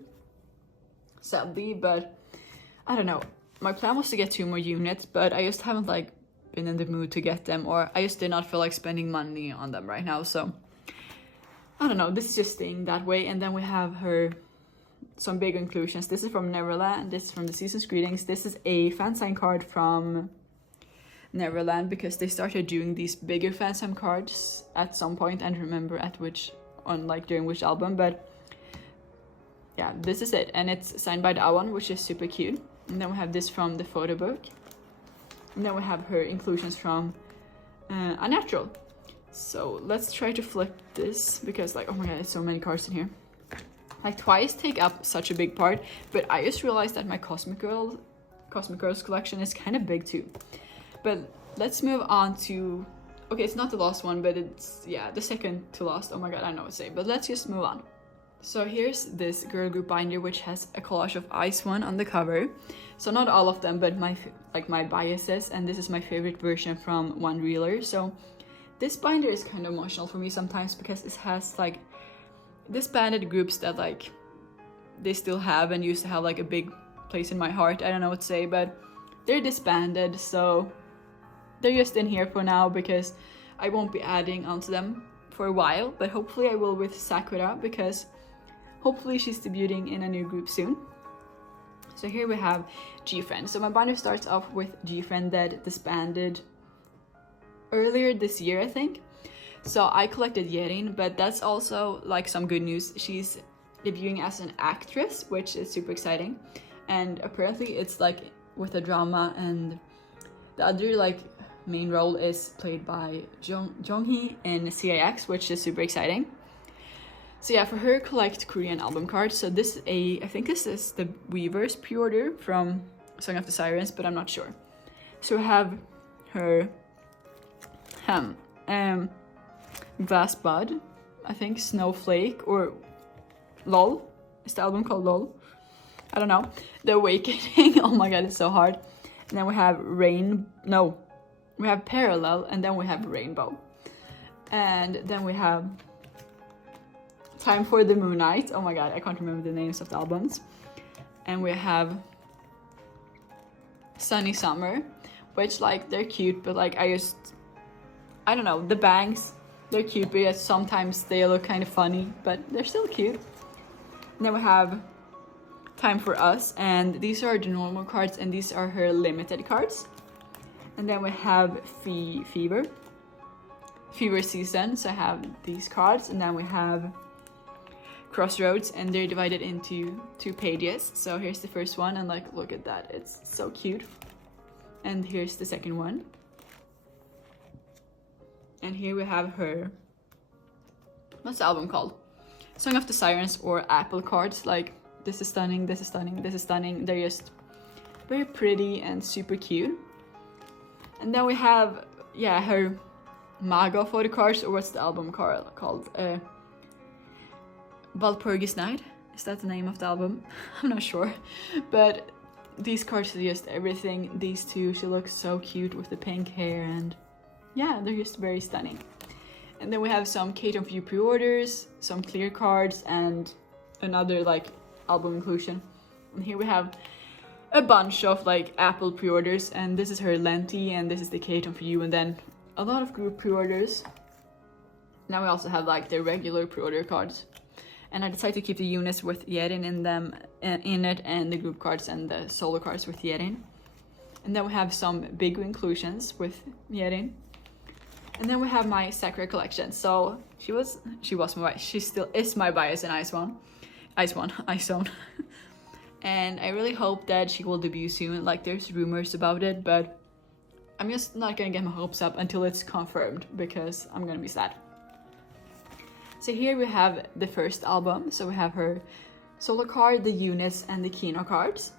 sadly. But I don't know, my plan was to get 2 more units, but I just haven't, like, been in the mood to get them, or I just did not feel like spending money on them right now. So I don't know, this is just staying that way. And then we have her, some big inclusions. This is from Neverland, this is from the Season's Greetings. This is a fansign card from Neverland, because they started doing these bigger fansign cards at some point, and remember at which, on like during which album, but yeah, this is it, and it's signed by that one, which is super cute. And then we have this from the photo book, and then we have her inclusions from Unnatural. So let's try to flip this, because like, oh my god, there's so many cards in here. Like, twice take up such a big part, but I just realized that my Cosmic Girls collection is kind of big too. But let's move on to, okay, it's not the last one, but it's, yeah, the second to last. Oh my god, I don't know what to say, but let's just move on. So here's this girl group binder, which has a collage of Ice One on the cover. So not all of them, but my biases, and this is my favorite version from One Reeler. So this binder is kind of emotional for me sometimes, because it has like disbanded groups that like they still have and used to have like a big place in my heart. I don't know what to say, but they're disbanded, so they're just in here for now, because I won't be adding onto them for a while, but hopefully I will with Sakura, because hopefully she's debuting in a new group soon. So here we have G-Friend. So my binder starts off with G-Friend that disbanded earlier this year, I think. So I collected Yerin, but that's also like some good news. She's debuting as an actress, which is super exciting. And apparently it's like with a drama, and the other like main role is played by Jonghee in CIX, which is super exciting. So yeah, for her, collect Korean album cards. So this is I think this is the Weavers pre-order from Song of the Sirens, but I'm not sure. So we have her Glass Bud, I think, Snowflake, or LOL. Is the album called LOL? I don't know. The Awakening. Oh my god, it's so hard. And then we have we have Parallel, and then we have Rainbow. And then we have Time for the Moon Night. Oh my god, I can't remember the names of the albums. And we have Sunny Summer, which like, they're cute, but like I don't know, the bangs, they're cute, but yet sometimes they look kind of funny, but they're still cute. And then we have Time for Us, and these are the normal cards, and these are her limited cards. And then we have Fever Season, so I have these cards. And then we have crossroads, and they're divided into 2 pages. So here's the first one, and like, look at that, it's so cute. And here's the second one. And here we have her, what's the album called? Song of the Sirens or Apple cards. Like, this is stunning, this is stunning, this is stunning. They're just very pretty and super cute. And then we have, yeah, her Maga Photocards, or what's the album called? Walpurgis Night, is that the name of the album? I'm not sure, but these cards are just everything. These two, she looks so cute with the pink hair, and yeah, they're just very stunning. And then we have some Kate on View pre-orders, some clear cards, and another like album inclusion. And here we have a bunch of like Apple pre-orders, and this is her Lenti, and this is the Kate on View, and then a lot of group pre-orders. Now we also have like the regular pre-order cards. And I decided to keep the units with Yerin in them, in it, and the group cards and the solo cards with Yerin. And then we have some big inclusions with Yerin. And then we have my Sakura Collection. So she still is my bias in Ice-One. And I really hope that she will debut soon. Like, there's rumors about it, but I'm just not gonna get my hopes up until it's confirmed, because I'm gonna be sad. So here we have the first album. So we have her solo card, the units, and the Kino cards.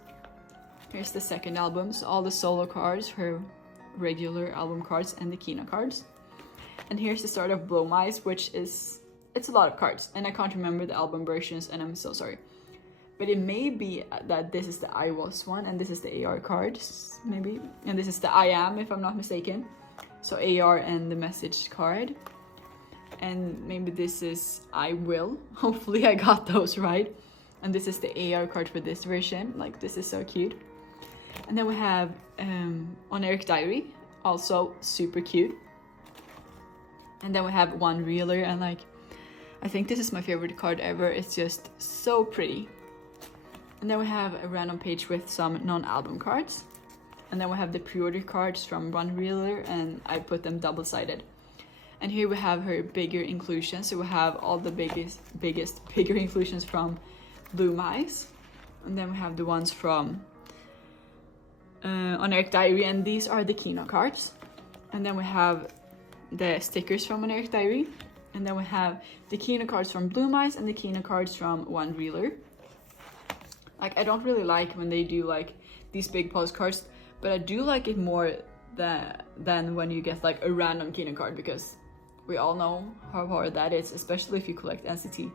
Here's the second album. So all the solo cards, her regular album cards, and the Kino cards. And here's the start of Blow Mice, which is, it's a lot of cards, and I can't remember the album versions, and I'm so sorry. But it may be that this is the I Was one, and this is the AR cards, maybe. And this is the I Am, if I'm not mistaken. So AR and the message card. And maybe this is I Will. Hopefully I got those right. And this is the AR card for this version. Like, this is so cute. And then we have On Eric Diary, also super cute. And then we have One Reeler, and like, I think this is my favorite card ever. It's just so pretty. And then we have a random page with some non-album cards. And then we have the pre-order cards from One Reeler, and I put them double-sided. And here we have her bigger inclusions. So we have all the bigger inclusions from Blue Mice. And then we have the ones from On Eric Diary, and these are the Kino cards. And then we have the stickers from On Eric Diary. And then we have the Kino cards from Blue Mice and the Kino cards from One Reeler. Like, I don't really like when they do like these big postcards, but I do like it more than when you get like a random Kino card, because we all know how hard that is, especially if you collect NCT.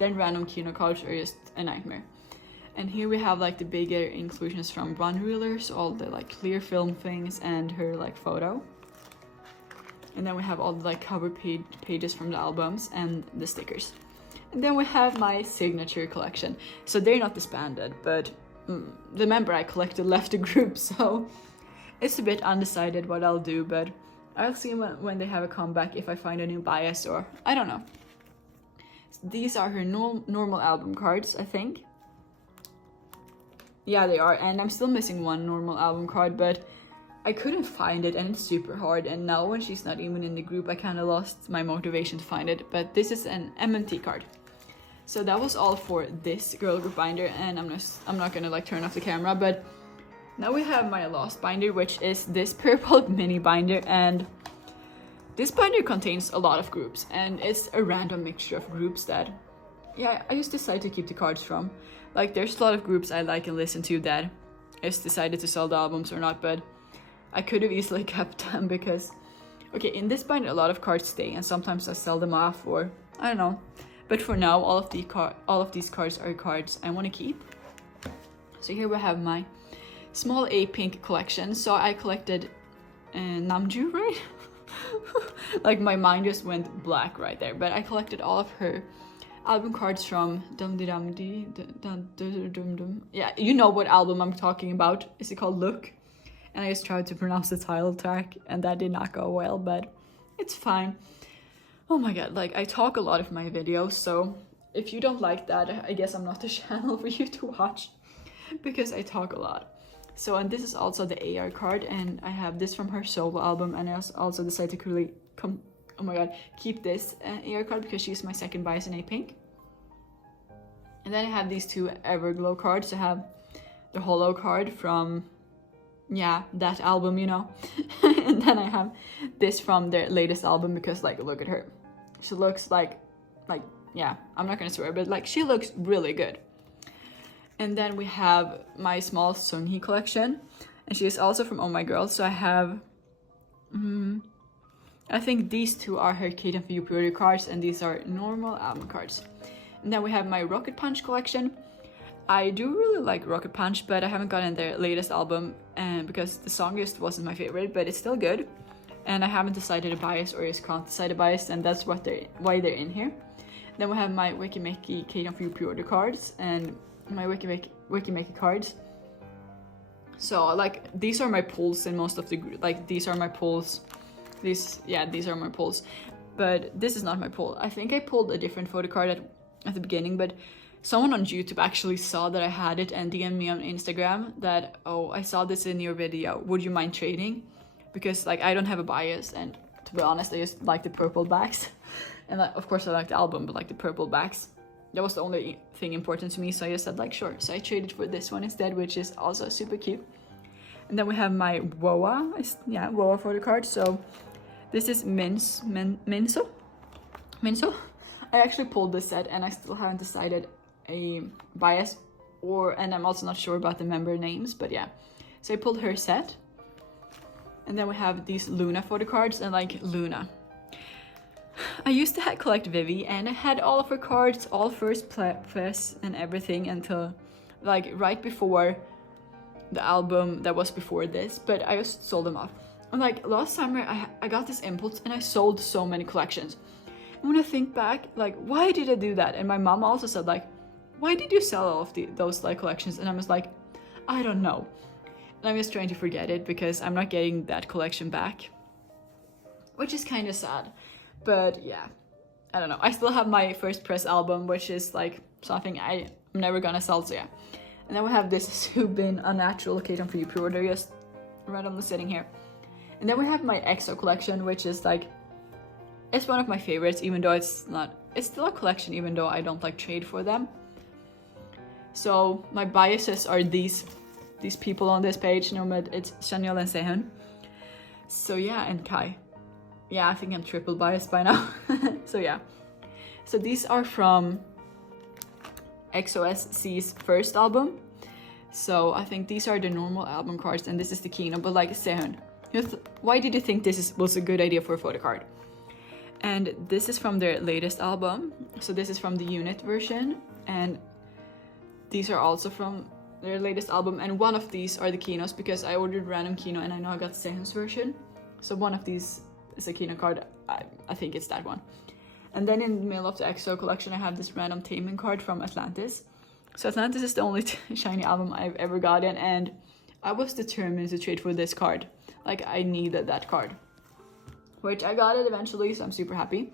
Then random Kino cards are just a nightmare. And here we have like the bigger inclusions from One Reeler, so all the like clear film things and her like photo. And then we have all the like cover pages from the albums and the stickers. And then we have my signature collection. So they're not disbanded, but the member I collected left the group, so it's a bit undecided what I'll do, but I'll see when they have a comeback, if I find a new bias, or I don't know. These are her normal album cards, I think. Yeah, they are, and I'm still missing one normal album card, but I couldn't find it, and it's super hard, and now when she's not even in the group, I kind of lost my motivation to find it. But this is an MNT card. So that was all for this girl group binder, and I'm not gonna like turn off the camera, but now we have my last binder, which is this purple mini binder, and this binder contains a lot of groups, and it's a random mixture of groups that, yeah, I just decided to keep the cards from. Like, there's a lot of groups I like and listen to that I just decided to sell the albums or not, but I could have easily kept them because, okay, in this binder a lot of cards stay, and sometimes I sell them off, or I don't know. But for now, all of these cards are cards I want to keep. So here we have my small A pink collection. So I collected Namju, right? Like, my mind just went black right there. But I collected all of her album cards from yeah, you know what album I'm talking about. Is it called Look? And I just tried to pronounce the title track, and that did not go well, but it's fine. Oh my god, like, I talk a lot of my videos, so if you don't like that, I guess I'm not the channel for you to watch, because I talk a lot. So, and this is also the AR card, and I have this from her solo album, and I also decided to really keep this AR card, because she's my second bias in A Pink. And then I have these two Everglow cards. I have the holo card from, yeah, that album, you know. And then I have this from their latest album because, like, look at her. She looks like, yeah, I'm not gonna swear, but like she looks really good. And then we have my small Seongwa collection, and she is also from Oh My Girl. So I have, I think these two are her Kate and Few Purity cards, and these are normal album cards. And then we have my Rocket Punch collection. I do really like Rocket Punch, but I haven't gotten their latest album, and because the song just wasn't my favorite, but it's still good. And I haven't decided a bias or just can't decide a bias, and that's why they're in here. Then we have my Wikimeki Kate and Few Purity cards and my Wikimeki cards. So like these are my pulls in most of the these are my pulls. These are my pulls. But this is not my pull. I think I pulled a different photo card at the beginning, but someone on YouTube actually saw that I had it and DM'd me on Instagram that, oh, I saw this in your video. Would you mind trading? Because like I don't have a bias, and to be honest, I just like the purple backs. And like, of course I like the album, but like the purple backs. That was the only thing important to me, so I just said like sure. So I traded for this one instead, which is also super cute. And then we have my WoA photo card. So this is Minso. I actually pulled this set and I still haven't decided a bias and I'm also not sure about the member names, but yeah. So I pulled her set. And then we have these Luna photo cards, and like Luna. I used to collect Vivi, and I had all of her cards, all first press and everything until like right before the album that was before this, but I just sold them off. And like last summer I got this impulse and I sold so many collections. And when I think back, like why did I do that? And my mom also said like, why did you sell all of those like collections? And I was like, I don't know. And I'm just trying to forget it because I'm not getting that collection back, which is kind of sad. But yeah, I don't know. I still have my first press album, which is like something I'm never gonna sell, so yeah. And then we have this Subin Unnatural Kate and Few pre-order just randomly sitting here. And then we have my Exo Collection, which is like, it's one of my favorites, even though it's still a collection, even though I don't like trade for them. So my biases are these people on this page, it's Chanyeol and Sehun. So yeah, and Kai. Yeah, I think I'm triple biased by now. So yeah. So these are from XOSC's first album. So I think these are the normal album cards and this is the Kino, but like Sehun. Why did you think this was a good idea for a photo card? And this is from their latest album. So this is from the unit version, and these are also from their latest album, and one of these are the Kinos because I ordered random Kino and I know I got Sehun's version. So one of these is a Kino card. I think it's that one. And then in the middle of the EXO collection I have this random Taemin card from Atlantis. So Atlantis is the only shiny album I've ever gotten, and I was determined to trade for this card. Like I needed that card, which I got it eventually, so I'm super happy.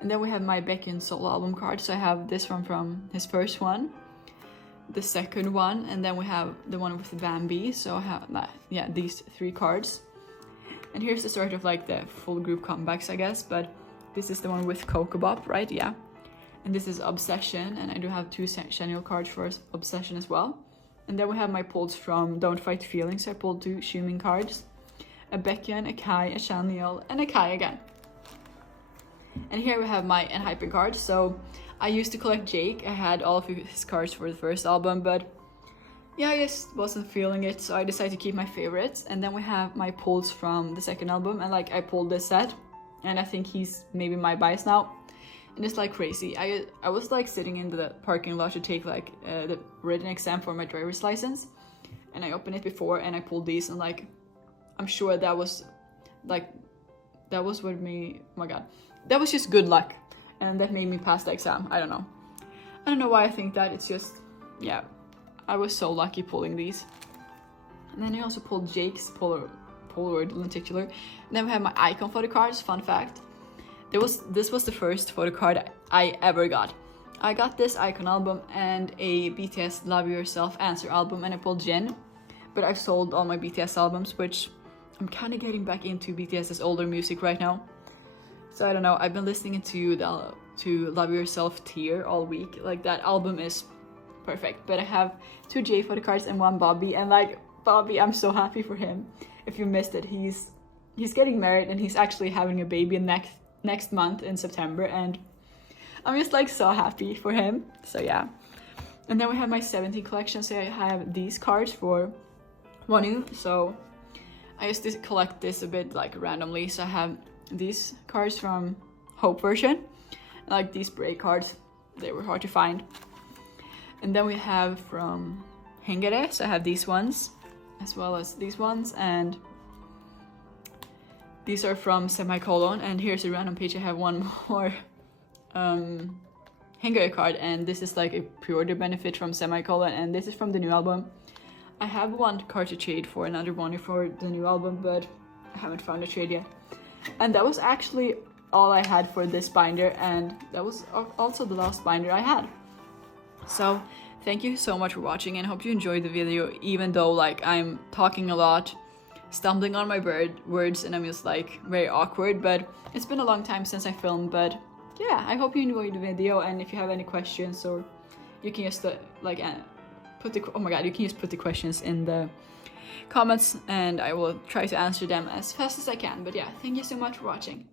And then we have my Baekhyun solo album card. So I have this one from his first one, the second one, and then we have the one with the Bambi. So I have these three cards. And here's the sort of like the full group comebacks, I guess, but this is the one with Coco Bop, right? Yeah. And this is Obsession, and I do have two Chanyeol cards for Obsession as well. And then we have my pulls from Don't Fight Feelings. I pulled two Xiumin cards, a Baekhyun, a Kai, a Chanyeol, and a Kai again. And here we have my Enhypen cards. So I used to collect Jake. I had all of his cards for the first album, but yeah, I just wasn't feeling it, so I decided to keep my favorites. And then we have my pulls from the second album, and like I pulled this set, and I think he's maybe my bias now. And it's like crazy. I was like sitting in the parking lot to take like the written exam for my driver's license, and I opened it before and I pulled these, and like I'm sure that was what made, oh my god, that was just good luck, and that made me pass the exam. I don't know why I think that. It's just, yeah, I was so lucky pulling these. And then I also pulled Jake's Polaroid lenticular. And then we have my icon photo cards. Fun fact, this was the first photo card I ever got. I got this icon album and a BTS Love Yourself Answer album, and I pulled Jin. But I've sold all my BTS albums, which I'm kind of getting back into BTS's older music right now. So I don't know, I've been listening to Love Yourself Tear all week. Like that album is perfect. But I have 2 J Photocards and 1 Bobby, and like Bobby, I'm so happy for him. If you missed it, he's getting married and he's actually having a baby next month in September, and I'm just like so happy for him. So yeah. And then we have my 17 collection. So I have these cards for Wonu. So I used to collect this a bit like randomly. So I have these cards from Hope version, like these break cards. They were hard to find. And then we have from Hengere. So I have these ones as well as these ones, and these are from Semicolon. And here's a random page. I have one more Hengere card, and this is like a pre-order benefit from Semicolon, and this is from the new album. I have one card to trade for another one for the new album, but I haven't found a trade yet. And that was actually all I had for this binder, and that was also the last binder I had. So thank you so much for watching, and hope you enjoyed the video, even though like I'm talking a lot, stumbling on my words, and I'm just like very awkward. But it's been a long time since I filmed. But yeah, I hope you enjoyed the video, and if you have any questions, or you can just like oh my god, you can just put the questions in the comments, and I will try to answer them as fast as I can. But yeah, thank you so much for watching.